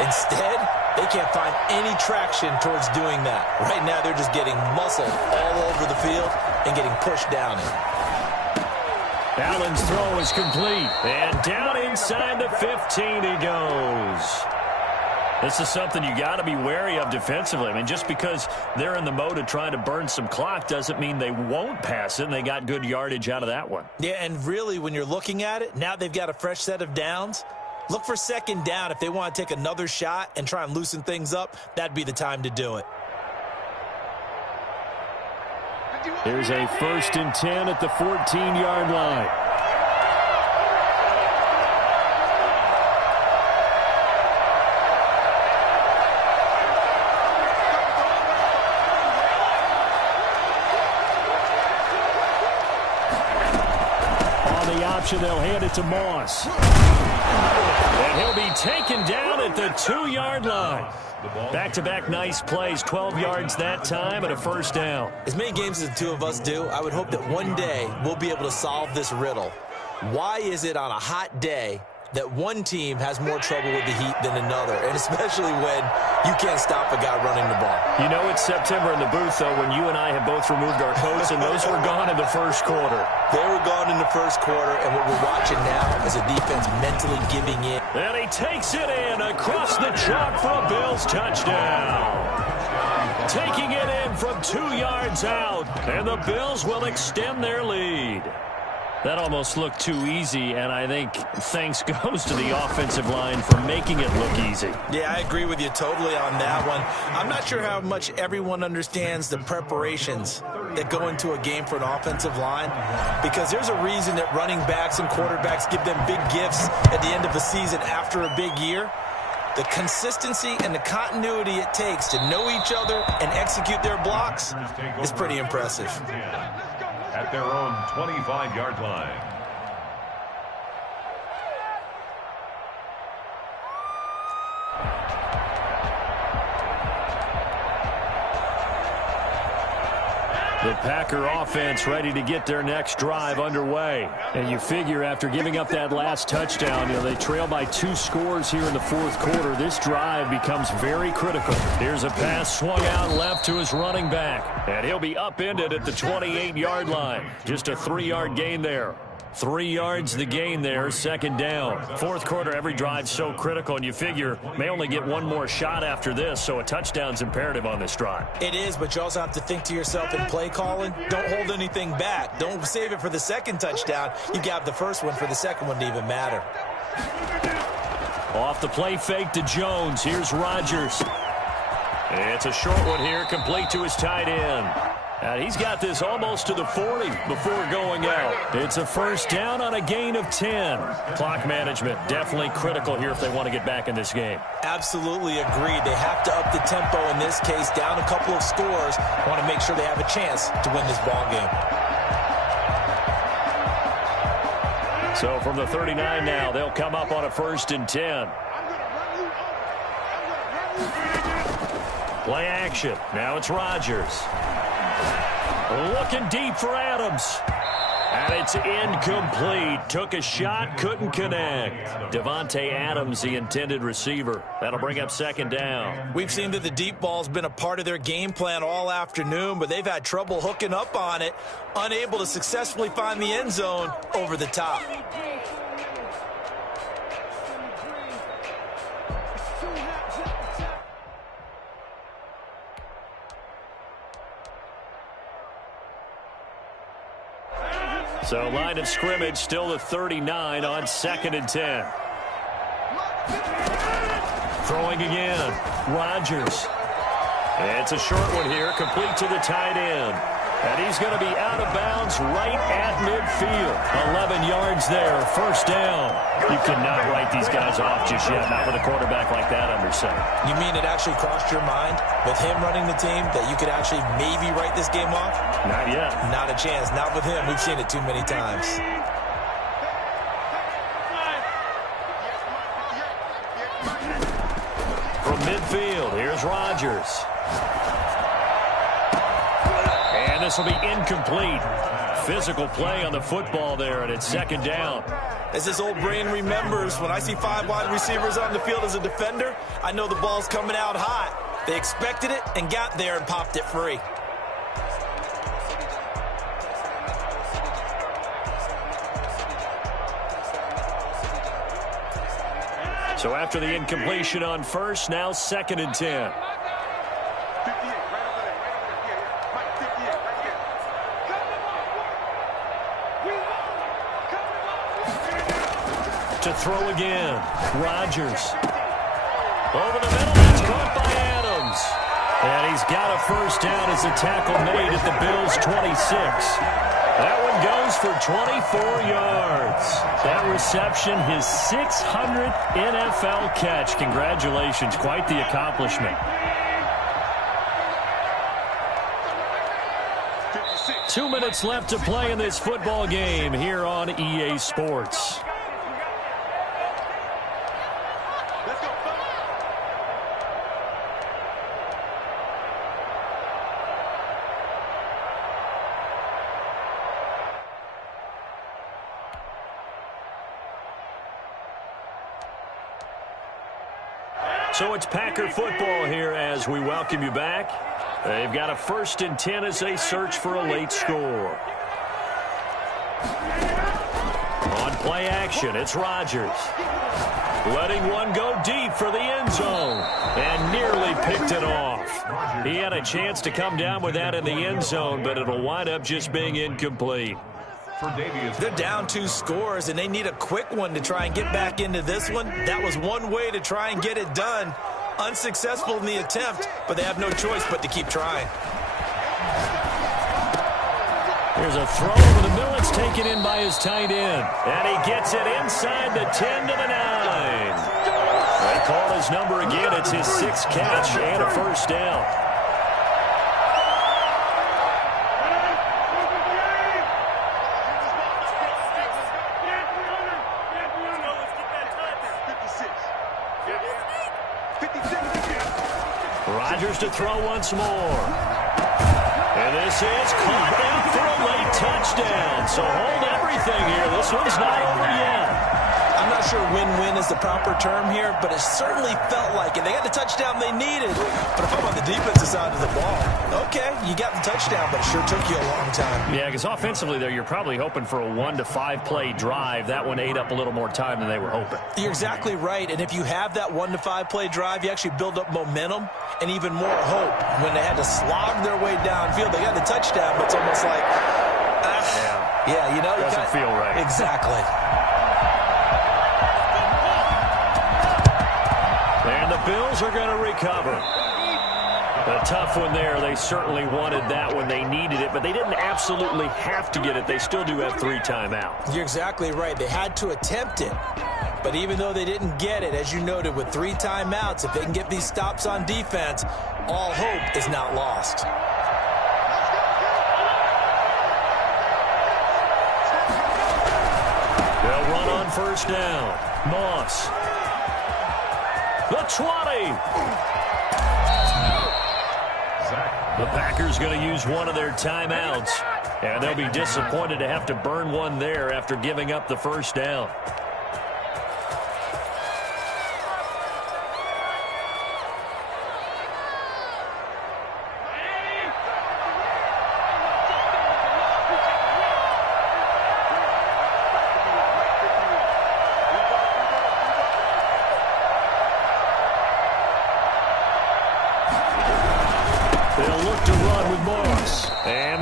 Instead, they can't find any traction towards doing that. Right now, they're just getting muscled all over the field and getting pushed down it. Allen's throw is complete. And down inside the 15 he goes. This is something you got to be wary of defensively. I mean, just because they're in the mode of trying to burn some clock doesn't mean they won't pass it, and they got good yardage out of that one. Yeah, and really, when you're looking at it, now they've got a fresh set of downs. Look for second down. If they want to take another shot and try and loosen things up, that'd be the time to do it. Here's a 1st and 10 at the 14-yard line. On the option, they'll hand it to Moss. And he'll be taken down at the 2-yard line. Back-to-back nice plays, 12 yards that time and a first down. As many games as the two of us do, I would hope that one day we'll be able to solve this riddle. Why is it on a hot day that one team has more trouble with the heat than another, and especially when you can't stop a guy running the ball? You know it's September in the booth, though, when you and I have both removed our coats, and those were gone in the first quarter. They were gone in the first quarter, and what we're watching now is a defense mentally giving in. And he takes it in across the chalk for a Bills touchdown. Taking it in from 2 yards out, and the Bills will extend their lead. That almost looked too easy, and I think thanks goes to the offensive line for making it look easy. Yeah, I agree with you totally on that one. I'm not sure how much everyone understands the preparations that go into a game for an offensive line, because there's a reason that running backs and quarterbacks give them big gifts at the end of the season after a big year. The consistency and the continuity it takes to know each other and execute their blocks is pretty impressive. At their own 25-yard line. The Packer offense ready to get their next drive underway. And you figure after giving up that last touchdown, they trail by 2 scores here in the fourth quarter. This drive becomes very critical. Here's a pass swung out left to his running back. And he'll be upended at the 28-yard line. Just a 3-yard gain there. 3 yards the gain there, second down. Fourth quarter, every drive so critical, and you figure may only get one more shot after this, so a touchdown's imperative on this drive. It is, but you also have to think to yourself in play calling, don't hold anything back. Don't save it for the second touchdown. You got the first one for the second one to even matter. Off the play fake to Jones. Here's Rodgers. It's a short one here, complete to his tight end. And he's got this almost to the 40 before going out. It's a first down on a gain of 10. Clock management definitely critical here if they want to get back in this game. Absolutely agreed. They have to up the tempo in this case, down a couple of scores. Want to make sure they have a chance to win this ball game. So from the 39 now, they'll come up on a 1st and 10. Play action. Now it's Rodgers. Looking deep for Adams. And it's incomplete. Took a shot, couldn't connect. Devontae Adams, the intended receiver. That'll bring up second down. We've seen that the deep ball's been a part of their game plan all afternoon, but they've had trouble hooking up on it, unable to successfully find the end zone over the top. So line of scrimmage still the 39 on 2nd and 10. Throwing again. Rodgers. It's a short one here, complete to the tight end. And he's going to be out of bounds right at midfield. 11 yards there, first down. You cannot write these guys off just yet, not with a quarterback like that under center. You mean it actually crossed your mind with him running the team that you could actually maybe write this game off? Not yet. Not a chance. Not with him. We've seen it too many times. From midfield, here's Rodgers. And this will be incomplete. Physical play on the football there, and it's second down. As this old brain remembers, when I see 5 wide receivers on the field as a defender, I know the ball's coming out hot. They expected it and got there and popped it free. So after the incompletion on first, now 2nd and 10. To throw again. Rodgers. Over the middle. It's caught by Adams. And he's got a first down as the tackle made at the Bills' 26. That one goes for 24 yards. That reception, his 600th NFL catch. Congratulations. Quite the accomplishment. 2 minutes left to play in this football game here on EA Sports. So it's Packer football here as we welcome you back. They've got a 1st and 10 as they search for a late score. On play action, it's Rodgers. Letting one go deep for the end zone. And nearly picked it off. He had a chance to come down with that in the end zone, but it'll wind up just being incomplete. They're down 2 scores, and they need a quick one to try and get back into this one. That was one way to try and get it done. Unsuccessful in the attempt, but they have no choice but to keep trying. Here's a throw over the middle. It's taken in by his tight end. And he gets it inside the 10 to the 9. They call his number again. It's his 6th catch and a first down. Rodgers to throw once more. And this is caught down for a late touchdown. So hold everything here. This one's not over yet. I'm not sure win-win is the proper term here, but it certainly felt like it. They got the touchdown they needed. But if I'm on the defensive side of the ball, okay, you got the touchdown, but it sure took you a long time. Yeah, because offensively there, you're probably hoping for a 1 to 5 play drive. That one ate up a little more time than they were hoping. You're exactly right. And if you have that 1 to 5 play drive, you actually build up momentum and even more hope. When they had to slog their way downfield, they got the touchdown, but it's almost like, yeah, you know, doesn't feel right. Exactly. And the Bills are going to recover. A tough one there. They certainly wanted that when they needed it, but they didn't absolutely have to get it. They still do have 3 timeouts. You're exactly right. They had to attempt it. But even though they didn't get it, as you noted, with 3 timeouts, if they can get these stops on defense, all hope is not lost. They'll run on first down. Moss. The 20. The Packers going to use one of their timeouts, and they'll be disappointed to have to burn one there after giving up the first down.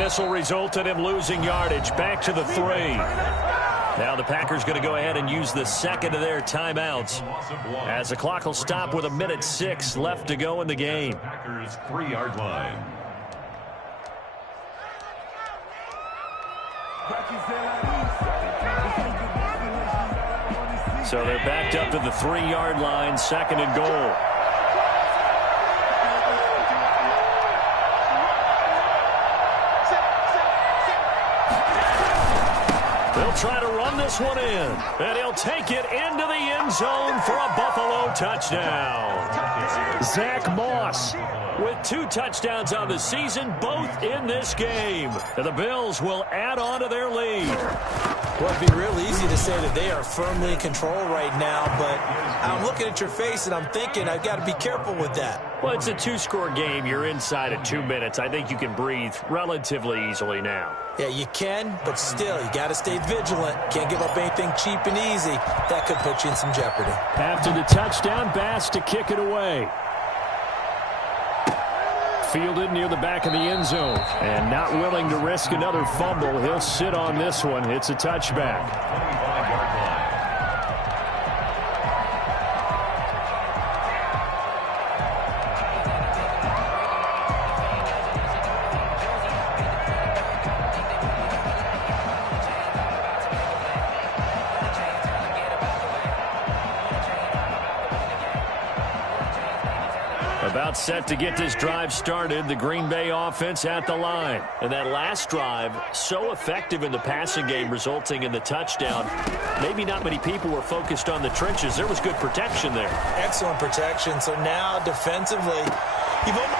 This will result in him losing yardage back to the 3. Now the Packers going to go ahead and use the second of their timeouts as the clock will stop with 1:06 left to go in the game. Packers 3-yard line. So they're backed up to the 3-yard line, 2nd and goal. They'll try to run this one in, and he'll take it into the end zone for a Buffalo touchdown. Zach Moss with 2 touchdowns on the season, both in this game. And the Bills will add on to their lead. Well, it'd be real easy to say that they are firmly in control right now, but I'm looking at your face and I'm thinking I've got to be careful with that. Well, it's a 2-score game. You're inside of 2 minutes. I think you can breathe relatively easily now. Yeah, you can, but still, you got to stay vigilant. Can't give up anything cheap and easy. That could put you in some jeopardy. After the touchdown, Bass to kick it away. Fielded near the back of the end zone. And not willing to risk another fumble. He'll sit on this one. It's a touchback. 25-yard line. About set to get this drive started, the Green Bay offense at the line. And that last drive, so effective in the passing game, resulting in the touchdown. Maybe not many people were focused on the trenches. There was good protection there. Excellent protection. So now, defensively,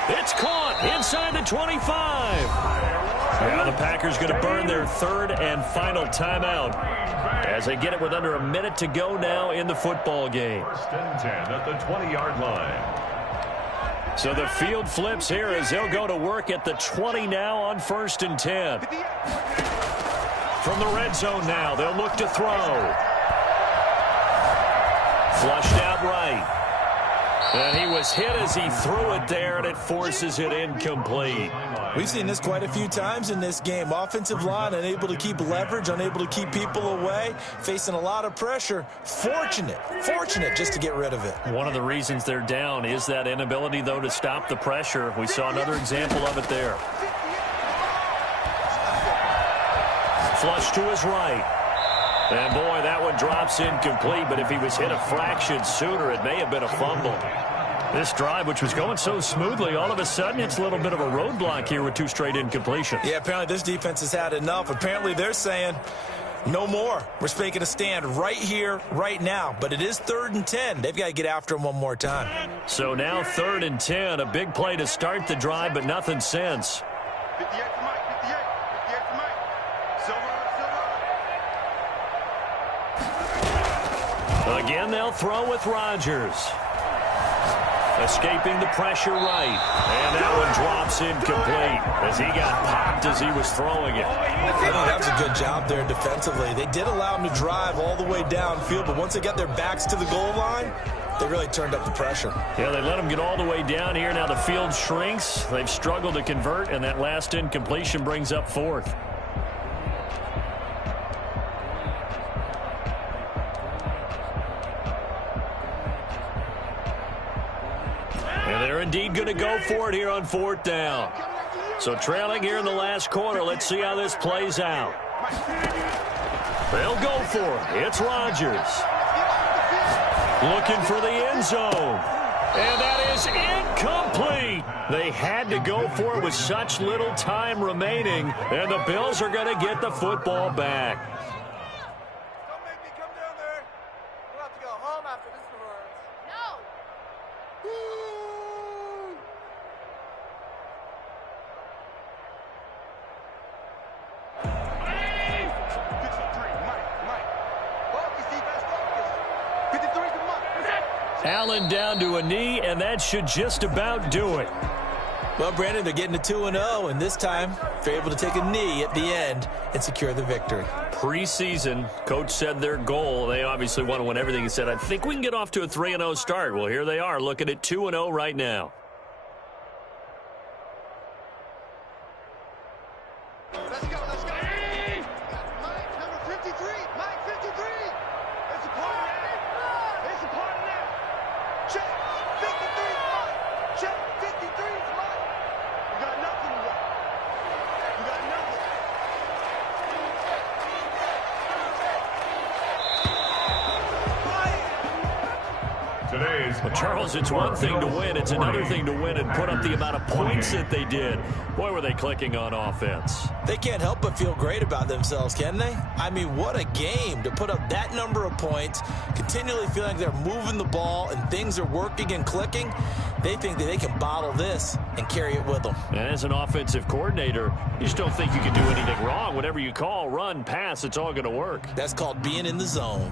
it's caught inside the 25. Now the Packers going to burn their 3rd and final timeout as they get it with under a minute to go now in the football game. 1st and 10 at the 20-yard line. So the field flips here as they'll go to work at the 20 now on 1st and 10. From the red zone now, they'll look to throw. Flushed out right. And he was hit as he threw it there, and it forces it incomplete. We've seen this quite a few times in this game. Offensive line unable to keep leverage, unable to keep people away, facing a lot of pressure. Fortunate just to get rid of it. One of the reasons they're down is that inability, though, to stop the pressure. We saw another example of it there. Flush to his right. And, boy, that one drops incomplete, but if he was hit a fraction sooner, it may have been a fumble. This drive, which was going so smoothly, all of a sudden it's a little bit of a roadblock here with 2 straight incompletions. Yeah, apparently this defense has had enough. Apparently they're saying no more. We're making a stand right here, right now. But it is 3rd and 10. They've got to get after him one more time. So now 3rd and 10, a big play to start the drive, but nothing since. 58 for Mike, 58 for Mike. Silver. Again, they'll throw with Rodgers. Escaping the pressure right. And that one drops incomplete as he got popped as he was throwing it. I think that was a good job there defensively. They did allow him to drive all the way downfield, but once they got their backs to the goal line, they really turned up the pressure. Yeah, they let him get all the way down here. Now the field shrinks. They've struggled to convert, and that last incompletion brings up 4th. And they're indeed going to go for it here on 4th down. So trailing here in the last quarter. Let's see how this plays out. They'll go for it. It's Rodgers. Looking for the end zone. And that is incomplete. They had to go for it with such little time remaining. And the Bills are going to get the football back. Don't make me come down there. We'll have to go home after this performance. No. Allen down to a knee, and that should just about do it. Well, Brandon, they're getting to 2-0, and this time they're able to take a knee at the end and secure the victory. Preseason, coach said their goal, they obviously want to win everything. He said, I think we can get off to a 3-0 start. Well, here they are looking at 2-0 right now. Let's go, let's go. Mike, number 53. Mike, 53. It's a party now. It's a party now. Check. 53 is Mike. Check. 53 is Mike. You got nothing to work. You got nothing. Today's Well, Charles, it's one thing to win. It's another thing to win and put up the amount of points that they did. Boy, were they clicking on offense. They can't help but feel great about themselves, can they? I mean, what a game to put up that number of points, continually feeling like they're moving the ball and things are working and clicking. They think that they can bottle this and carry it with them. And as an offensive coordinator, you just don't think you can do anything wrong. Whatever you call, run, pass, it's all going to work. That's called being in the zone.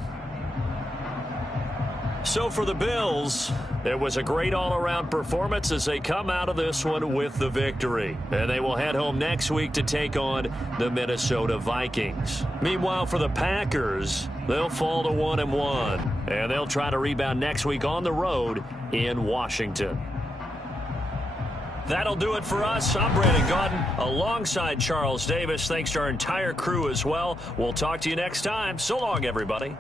So for the Bills, it was a great all-around performance as they come out of this one with the victory. And they will head home next week to take on the Minnesota Vikings. Meanwhile, for the Packers, they'll fall to 1-1. And they'll try to rebound next week on the road in Washington. That'll do it for us. I'm Brandon Gaudin alongside Charles Davis. Thanks to our entire crew as well. We'll talk to you next time. So long, everybody.